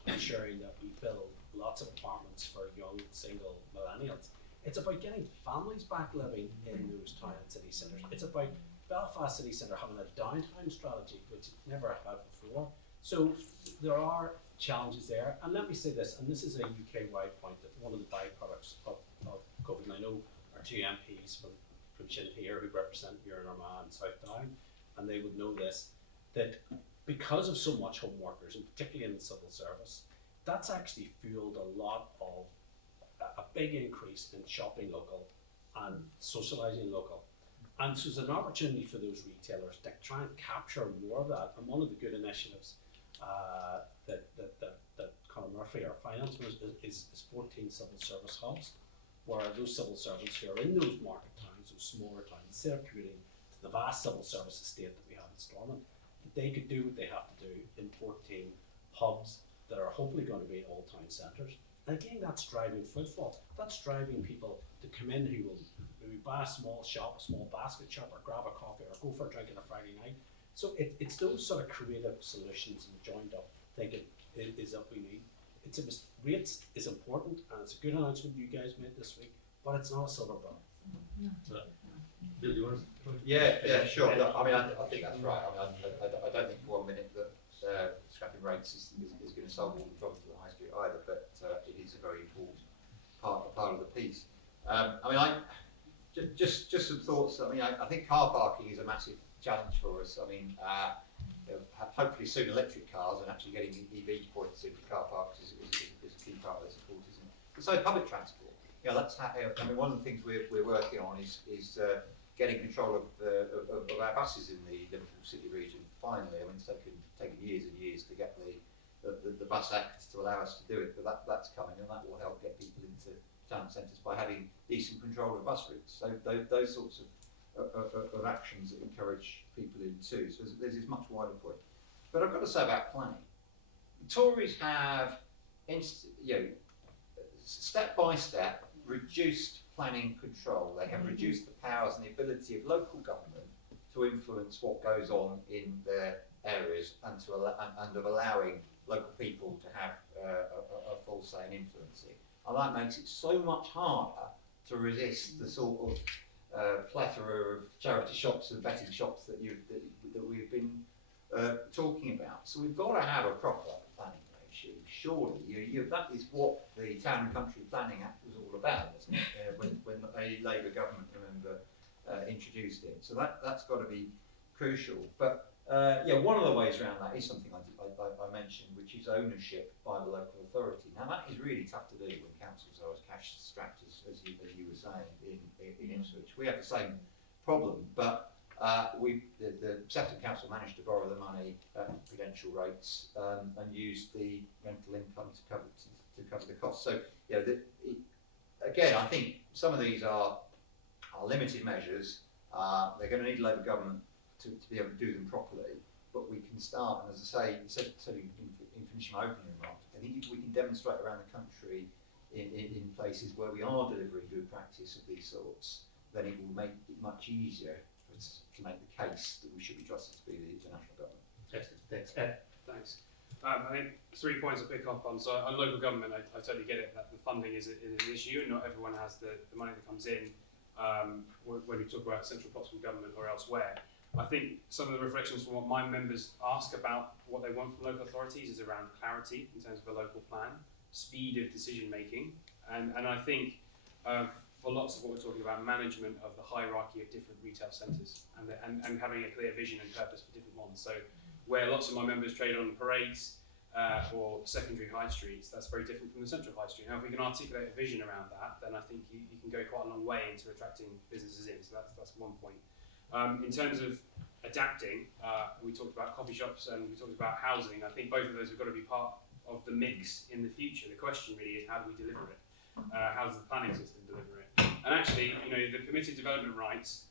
ensuring that we build lots of apartments for young single millennials. It's about getting families back living in those town and city centres. It's about Belfast city centre having a downtown strategy, which it never had before. So there are challenges there. And let me say this, and this is a UK-wide point, that one of the byproducts of COVID, and I know our two MPs from Sinn here who represent Muir and Armagh and South Down, and they would know this, that because of so much home workers, and particularly in the civil service, that's actually fueled a lot of a big increase in shopping local and socialising local. And so there's an opportunity for those retailers to try and capture more of that. And one of the good initiatives that Conor Murphy, our finance minister, is 14 civil service hubs, where those civil servants who are in those market towns, those smaller towns, instead of commuting to the vast civil service estate that we have in Stormont, they could do what they have to do in 14 hubs that are hopefully going to be all town centres. And again, that's driving footfall. That's driving people to come in who will maybe buy a small shop, a small basket shop, or grab a coffee, or go for a drink on a Friday night. So it's those sort of creative solutions and joined up thinking is that we need. Rates is important, and it's a good announcement you guys made this week, but it's not a silver bullet. Bill, you want to? Yeah, sure. Look, I mean, I think that's right. I mean, I don't think for 1 minute that scrapping rates is going to solve all the problems of the high street either, but it is a very important part of the piece. I mean, just some thoughts. I mean, I think car parking is a massive challenge for us. I mean, hopefully soon electric cars and actually getting EV points into car parks is a key part of the support, isn't it? But so public transport. You know, I mean, one of the things we're working on is getting control of our buses in the Liverpool City region. Finally, I mean, it's taken years and years to get the bus act to allow us to do it, but that's coming, and that will help get people into town centres by having decent control of bus routes. So those sorts of actions that encourage people in too. So there's this much wider point. But I've got to say about planning, the Tories have, step by step, reduced planning control. They have reduced the powers and the ability of local government to influence what goes on in their areas and of allowing local people to have a full say in influencing. And that makes it so much harder to resist the sort of plethora of charity shops and betting shops that we've been talking about. So we've got to have a proper planning regime. Surely, that is what the Town and Country Planning Act was all about, wasn't it? When a Labour government, remember, introduced it. So that's got to be crucial. But one of the ways around that is something I mentioned, which is ownership by the local authority. Now that is really tough to do when councils are as cash strapped as you were saying in Ipswich. We have the same problem, but the Sefton Council managed to borrow the money at prudential rates and used the rental income to cover the cost. So again, I think some of these are limited measures. They're going to need Labour government to be able to do them properly, but we can start. And as I said in finishing my opening remarks, I think if we can demonstrate around the country in places where we are delivering good practice of these sorts, then it will make it much easier for us to make the case that we should be trusted to be the national government. Excellent. Thanks. Thanks. I think 3 points to pick up on. So on local government, I totally get it that the funding is an issue, and not everyone has the money that comes in when we talk about central plots from government or elsewhere. I think some of the reflections from what my members ask about what they want from local authorities is around clarity in terms of a local plan, speed of decision making, and I think for lots of what we're talking about, management of the hierarchy of different retail centres and having a clear vision and purpose for different ones. So where lots of my members trade on parades or secondary high streets, that's very different from the central high street. Now, if we can articulate a vision around that, then I think you can go quite a long way into attracting businesses in. So that's one point. In terms of adapting, we talked about coffee shops and we talked about housing. I think both of those have got to be part of the mix in the future. The question really is, how do we deliver it? How does the planning system deliver it? And actually, the permitted development rights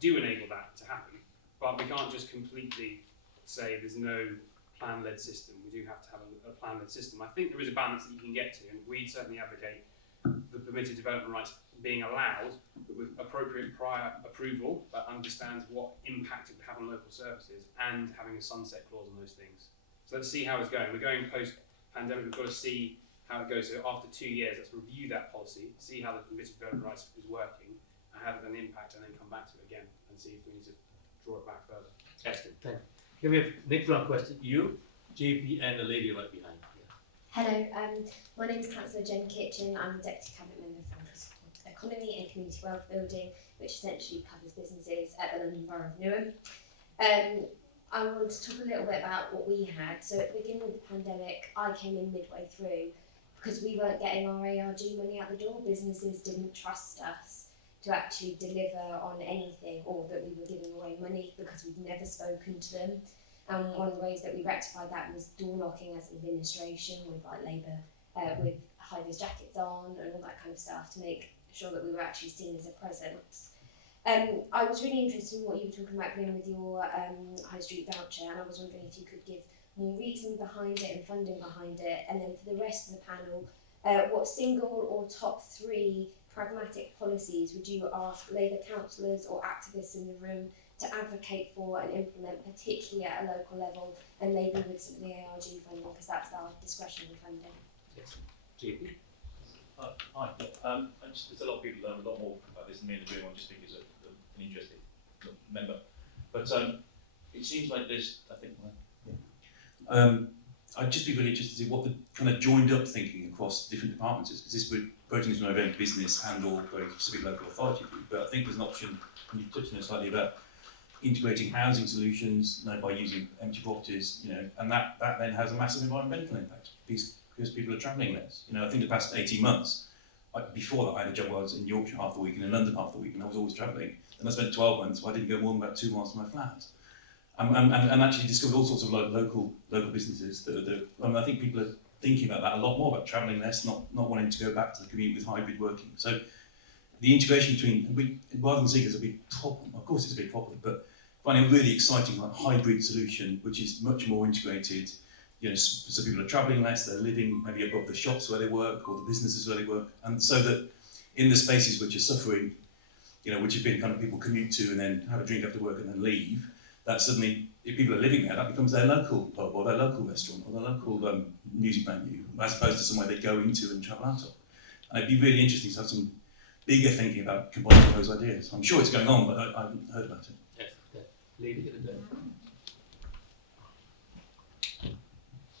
do enable that to happen, but we can't just completely say there's no plan-led system. We do have to have a plan-led system. I think there is a balance that you can get to, and we certainly advocate the permitted development rights being allowed, but with appropriate prior approval that understands what impact it would have on local services, and having a sunset clause on those things. So let's see how it's going. We're going post-pandemic. We've got to see how it goes. So after 2 years, let's review that policy, see how the permitted development rights is working, and have an impact, and then come back to it again and see if we need to draw it back further. Excellent, thank you. Okay, we have next round question. You, JP, and the lady right behind. Hello, my name is Councillor Jen Kitchen. I'm the Deputy Cabinet Member for Economy and Community Wealth Building, which essentially covers businesses at the London Borough of Newham. I want to talk a little bit about what we had. So at the beginning of the pandemic, I came in midway through because we weren't getting our ARG money out the door. Businesses didn't trust us to actually deliver on anything, or that we were giving away money because we'd never spoken to them. And one of the ways that we rectified that was door knocking as an administration with Labour, with high-vis jackets on and all that kind of stuff to make sure that we were actually seen as a presence. I was really interested in what you were talking about, Glenn, with your high street voucher, and I was wondering if you could give more reason behind it and funding behind it. And then for the rest of the panel, what single or top 3 pragmatic policies would you ask Labour councillors or activists in the room to advocate for and implement, particularly at a local level, and maybe with some of the ARG funding, because that's our discretionary funding? Yes. JP. Hi. There's a lot of people learn a lot more about this than me in the room. I'm just thinking as an interested member. But it seems like there's, I think, I'd just be really interested to see what the kind of joined up thinking across different departments is, because this we're approaching this from a very business and or very specific local authority view. But I think there's an option, and you've touched on it slightly, about integrating housing solutions by using empty properties, and that then has a massive environmental impact because people are travelling less. I think the past 18 months, before that I had a job where I was in Yorkshire half the week and in London half the week, and I was always travelling. And I spent 12 months where I didn't go more than about 2 miles from my flat. And actually discovered all sorts of local businesses and I think people are thinking about that a lot more, about travelling less, not wanting to go back to the commute with hybrid working. So the integration between, rather than seeing it as a big problem, of course it's a big problem, but finding a really exciting hybrid solution which is much more integrated. So people are travelling less, they're living maybe above the shops where they work or the businesses where they work, and so that in the spaces which are suffering, which have been kind of people commute to and then have a drink after work and then leave, that suddenly, if people are living there, that becomes their local pub or their local restaurant or their local music venue, as opposed to somewhere they go into and travel out of. And it'd be really interesting to have some bigger thinking about combining those ideas. I'm sure it's going on, but I haven't heard about it. Yes, okay. Lady at the back.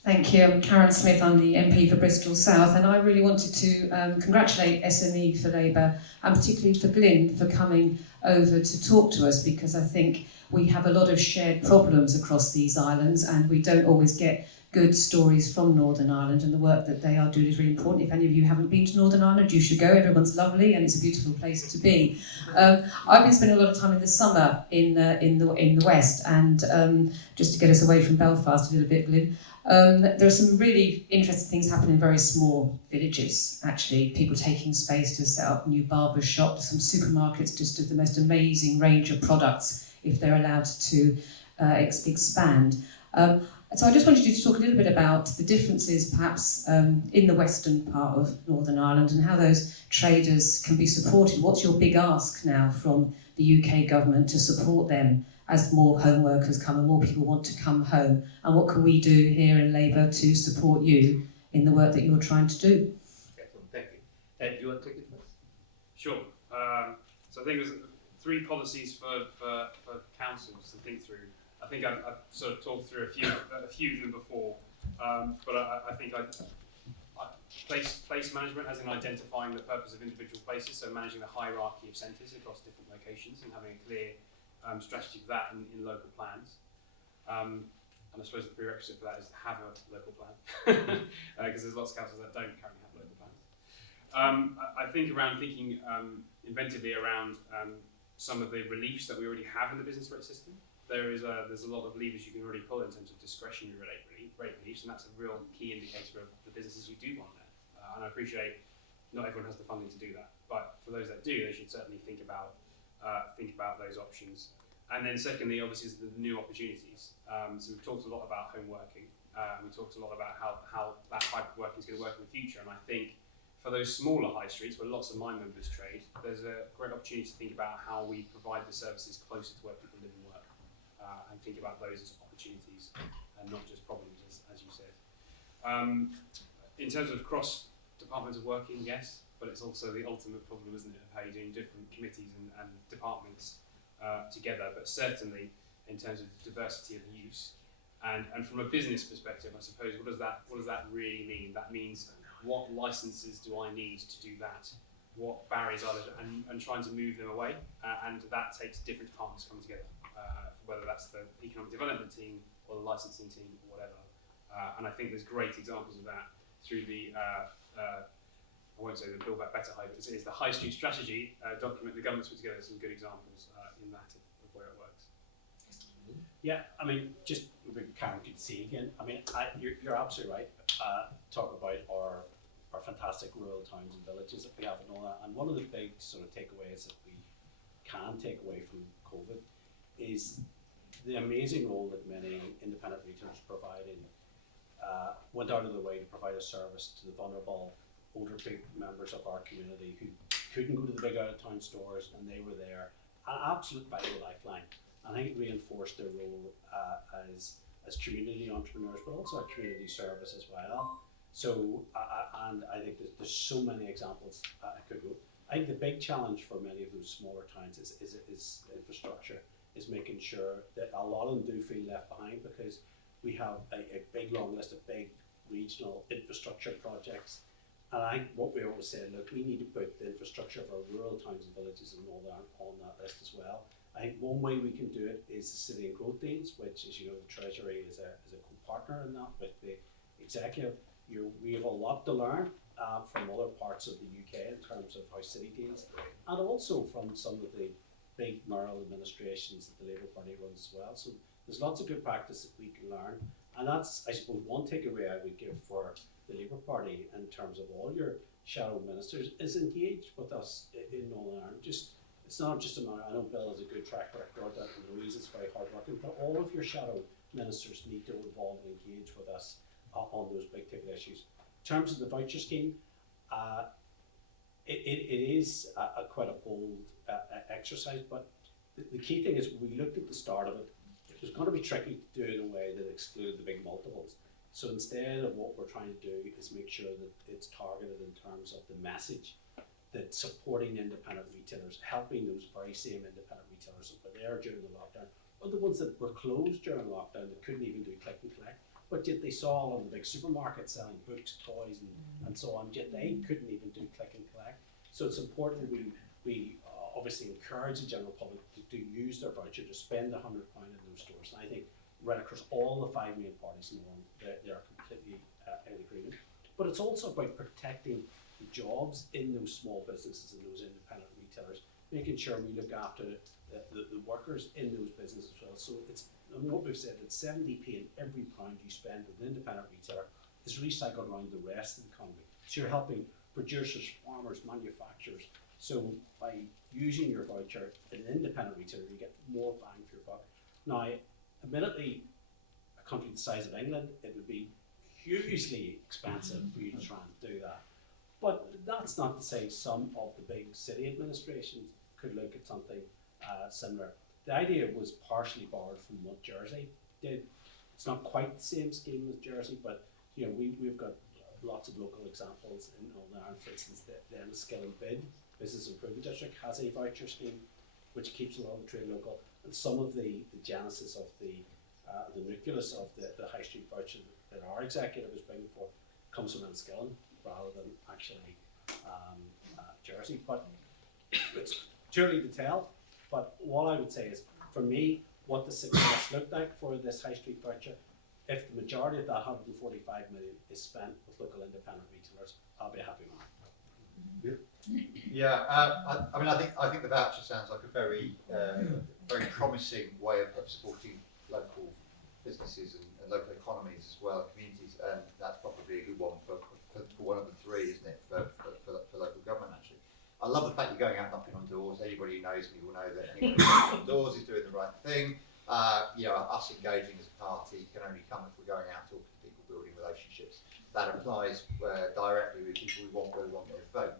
Thank you. I'm Karen Smith. I'm the MP for Bristol South, and I really wanted to congratulate SME for Labour, and particularly for Glyn for coming over to talk to us, because I think we have a lot of shared problems across these islands, and we don't always get good stories from Northern Ireland, and the work that they are doing is really important. If any of you haven't been to Northern Ireland, you should go. Everyone's lovely, and it's a beautiful place to be. I've been spending a lot of time in the summer in the west, and just to get us away from Belfast a little bit, Glyn. There are some really interesting things happening in very small villages, actually. People taking space to set up new barber shops, some supermarkets just do the most amazing range of products if they're allowed to expand. So I just wanted you to talk a little bit about the differences perhaps in the western part of Northern Ireland and how those traders can be supported. What's your big ask now from the UK government to support them as more home workers come and more people want to come home? And what can we do here in Labour to support you in the work that you're trying to do? Excellent, thank you. Ed, do you want to take it first? Sure. So I think there's 3 policies for councils to think through. I think I've sort of talked through a few of them before, but I think place management, as in identifying the purpose of individual places, so managing the hierarchy of centres across different locations and having a clear strategy for that in local plans. And I suppose the prerequisite for that is to have a local plan, because there's lots of councils that don't currently have local plans. I think around thinking inventively around some of the reliefs that we already have in the business rate system. There's a lot of levers you can already pull in terms of discretionary rate reliefs, and that's a real key indicator of the businesses you do want there. And I appreciate not everyone has the funding to do that, but for those that do, they should certainly think about those options. And then secondly, obviously, is the new opportunities. So we've talked a lot about home working. We talked a lot about how that type of working is going to work in the future, and I think for those smaller high streets where lots of my members trade, there's a great opportunity to think about how we provide the services closer to where people live and work, and think about those as opportunities and not just problems, as you said. In terms of cross-departmental working, yes, but it's also the ultimate problem, isn't it, of how you're doing different committees and departments together, but certainly in terms of diversity of use. And from a business perspective, I suppose, what does that really mean? That means what licenses do I need to do that? What barriers are there? And trying to move them away. And that takes different departments coming together, whether that's the economic development team or the licensing team or whatever. And I think there's great examples of that through the, I won't say the Build Back Better High, but it's the High Street Strategy document the government's put together. Some good examples in that of where it works. Yeah, I mean, just Karen could see again. I mean, you're absolutely right. Talk about our fantastic rural towns and villages that we have and all that. And one of the big sort of takeaways that we can take away from COVID is the amazing role that many independent retailers provided. Went out of their way to provide a service to the vulnerable older members of our community who couldn't go to the big out-of-town stores, and they were there, an absolute vital lifeline. I think it reinforced their role as community entrepreneurs, but also a community service as well. So, and I think there's so many examples I could go. I think the big challenge for many of those smaller towns is infrastructure, is making sure that a lot of them do feel left behind, because we have a big long list of big regional infrastructure projects. And I think what we always say, look, we need to put the infrastructure of our rural towns and villages and all that on that list as well. I think one way we can do it is the city and growth deals, which, as you know, the Treasury is a co-partner in that with the executive. We have a lot to learn from other parts of the UK in terms of how city deals, and also from some of the big mayoral administrations that the Labour Party runs as well. So there's lots of good practice that we can learn, and that's, I suppose, one takeaway I would give for the Labour Party in terms of all your shadow ministers is engage with us in Northern Ireland. It's not just a matter, I know Bill has a good track record and Louise is very hard working, but all of your shadow ministers need to involve and engage with us on those big ticket issues. In terms of the voucher scheme, it is quite a bold exercise, but the key thing is we looked at the start of it. It was going to be tricky to do it in a way that excluded the big multiples. So instead of what we're trying to do is make sure that it's targeted in terms of the message that supporting independent retailers, helping those very same independent retailers that were there during the lockdown, or the ones that were closed during lockdown that couldn't even do click and collect, but yet they saw all of the big supermarkets selling books, toys, and so on, yet they couldn't even do click and collect. So it's important we obviously encourage the general public to use their voucher to spend £100 in those stores. And I think right across all the 5 main parties in the world, they are completely in agreement. But it's also about protecting the jobs in those small businesses and those independent retailers, making sure we look after the workers in those businesses as well. So it's, and what we've said, that 70p in every pound you spend with an independent retailer is recycled around the rest of the economy. So you're helping producers, farmers, manufacturers. So by using your voucher in an independent retailer, you get more bang for your buck. Now, admittedly, a country the size of England, it would be hugely expensive for you to try and do that. But that's not to say some of the big city administrations could look at something similar. The idea was partially borrowed from what Jersey did. It's not quite the same scheme as Jersey, but you know, we've got lots of local examples in Northern Ireland. For instance, the Enniskillen Bid Business Improvement District has a voucher scheme which keeps a lot of the trade local. And some of the genesis of the nucleus of the high street voucher that our executive is bringing forth comes from Enniskillen rather than actually Jersey. But it's too early to tell. But what I would say is, for me, what the success looked like for this high street voucher, if the majority of that 145 million is spent with local independent retailers, I'll be a happy man. Yeah, I think the voucher sounds like a very promising way of supporting local businesses and local economies as well, and communities, and that's probably a good one for one of the three, isn't it, for local government actually. I love the fact you're going out knocking on doors. Anybody who knows me will know that anybody who knocks on doors is doing the right thing. Us engaging as a party can only come if we're going out talking to people, building relationships. That applies directly with people we really want their vote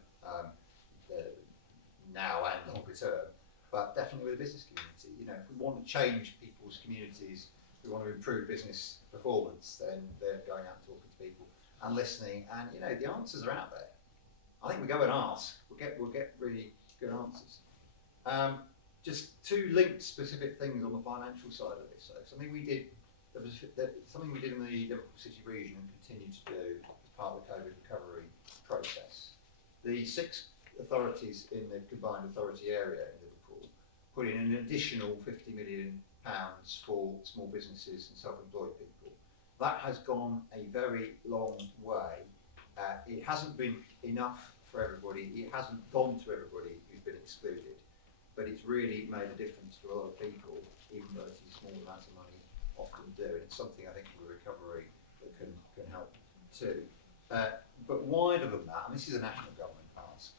now and longer term, but definitely with the business community. If we want to change people's communities, we want to improve business performance, then they're going out and talking to people and listening, and the answers are out there. I think we go and ask, we'll get really good answers. Just two linked specific things on the financial side of this. So something we did in the Liverpool City region and continue to do as part of the COVID recovery process. The 6 authorities in the combined authority area in Liverpool put in an additional £50 million for small businesses and self-employed people. That has gone a very long way. It hasn't been enough for everybody. It hasn't gone to everybody who's been excluded, but it's really made a difference to a lot of people, even relatively small amounts of money often do. And it's something I think with recovery that can help too. But wider than that, and this is a national government task,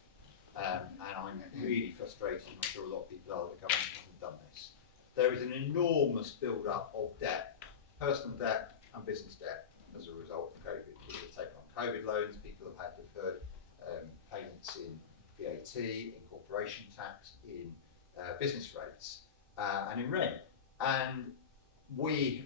and I'm really frustrated, I'm sure a lot of people are, that the government hasn't done this. There is an enormous build-up of debt, personal debt and business debt as a result of COVID. People have taken on COVID loans, people have had deferred payments in VAT, in corporation tax, in business rates, and in rent. And we've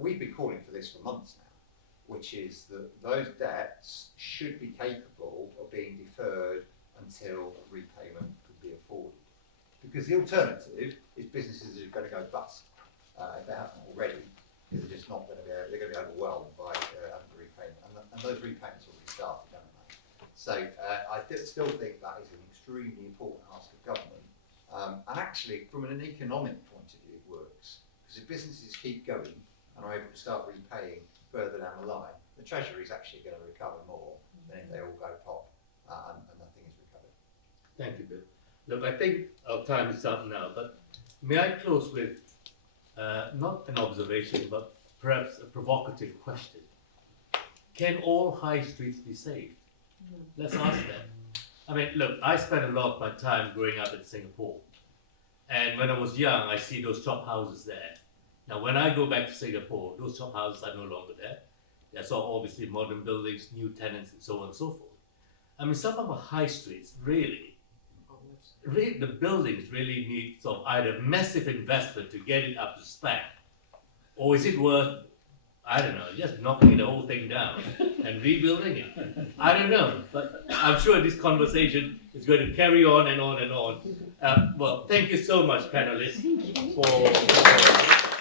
been calling for this for months now, which is that those debts should be capable of being deferred until repayment could be afforded. Because the alternative is businesses are going to go bust if they haven't already, because they're just not going to be, they're going to be overwhelmed by having to repay them. And those repayments already started, haven't they? So I still think that is an extremely important ask of government. And actually, from an economic point of view, it works. Because if businesses keep going and are able to start repaying further down the line, the Treasury is actually going to recover more than if they all go pop and nothing is recovered. Thank you, Bill. Look, I think our time is up now, but may I close with not an observation, but perhaps a provocative question. Can all high streets be saved? Let's ask that. I mean, look, I spent a lot of my time growing up in Singapore. And when I was young, I see those chop houses there. Now, when I go back to Singapore, those shop houses are no longer there. There's all obviously modern buildings, new tenants, and so on and so forth. I mean, some of our high streets really, the buildings really need sort of either massive investment to get it up to spec, or is it worth, I don't know, just knocking the whole thing down and rebuilding it? I don't know, but I'm sure this conversation is going to carry on and on and on. Well, thank you so much, panelists, for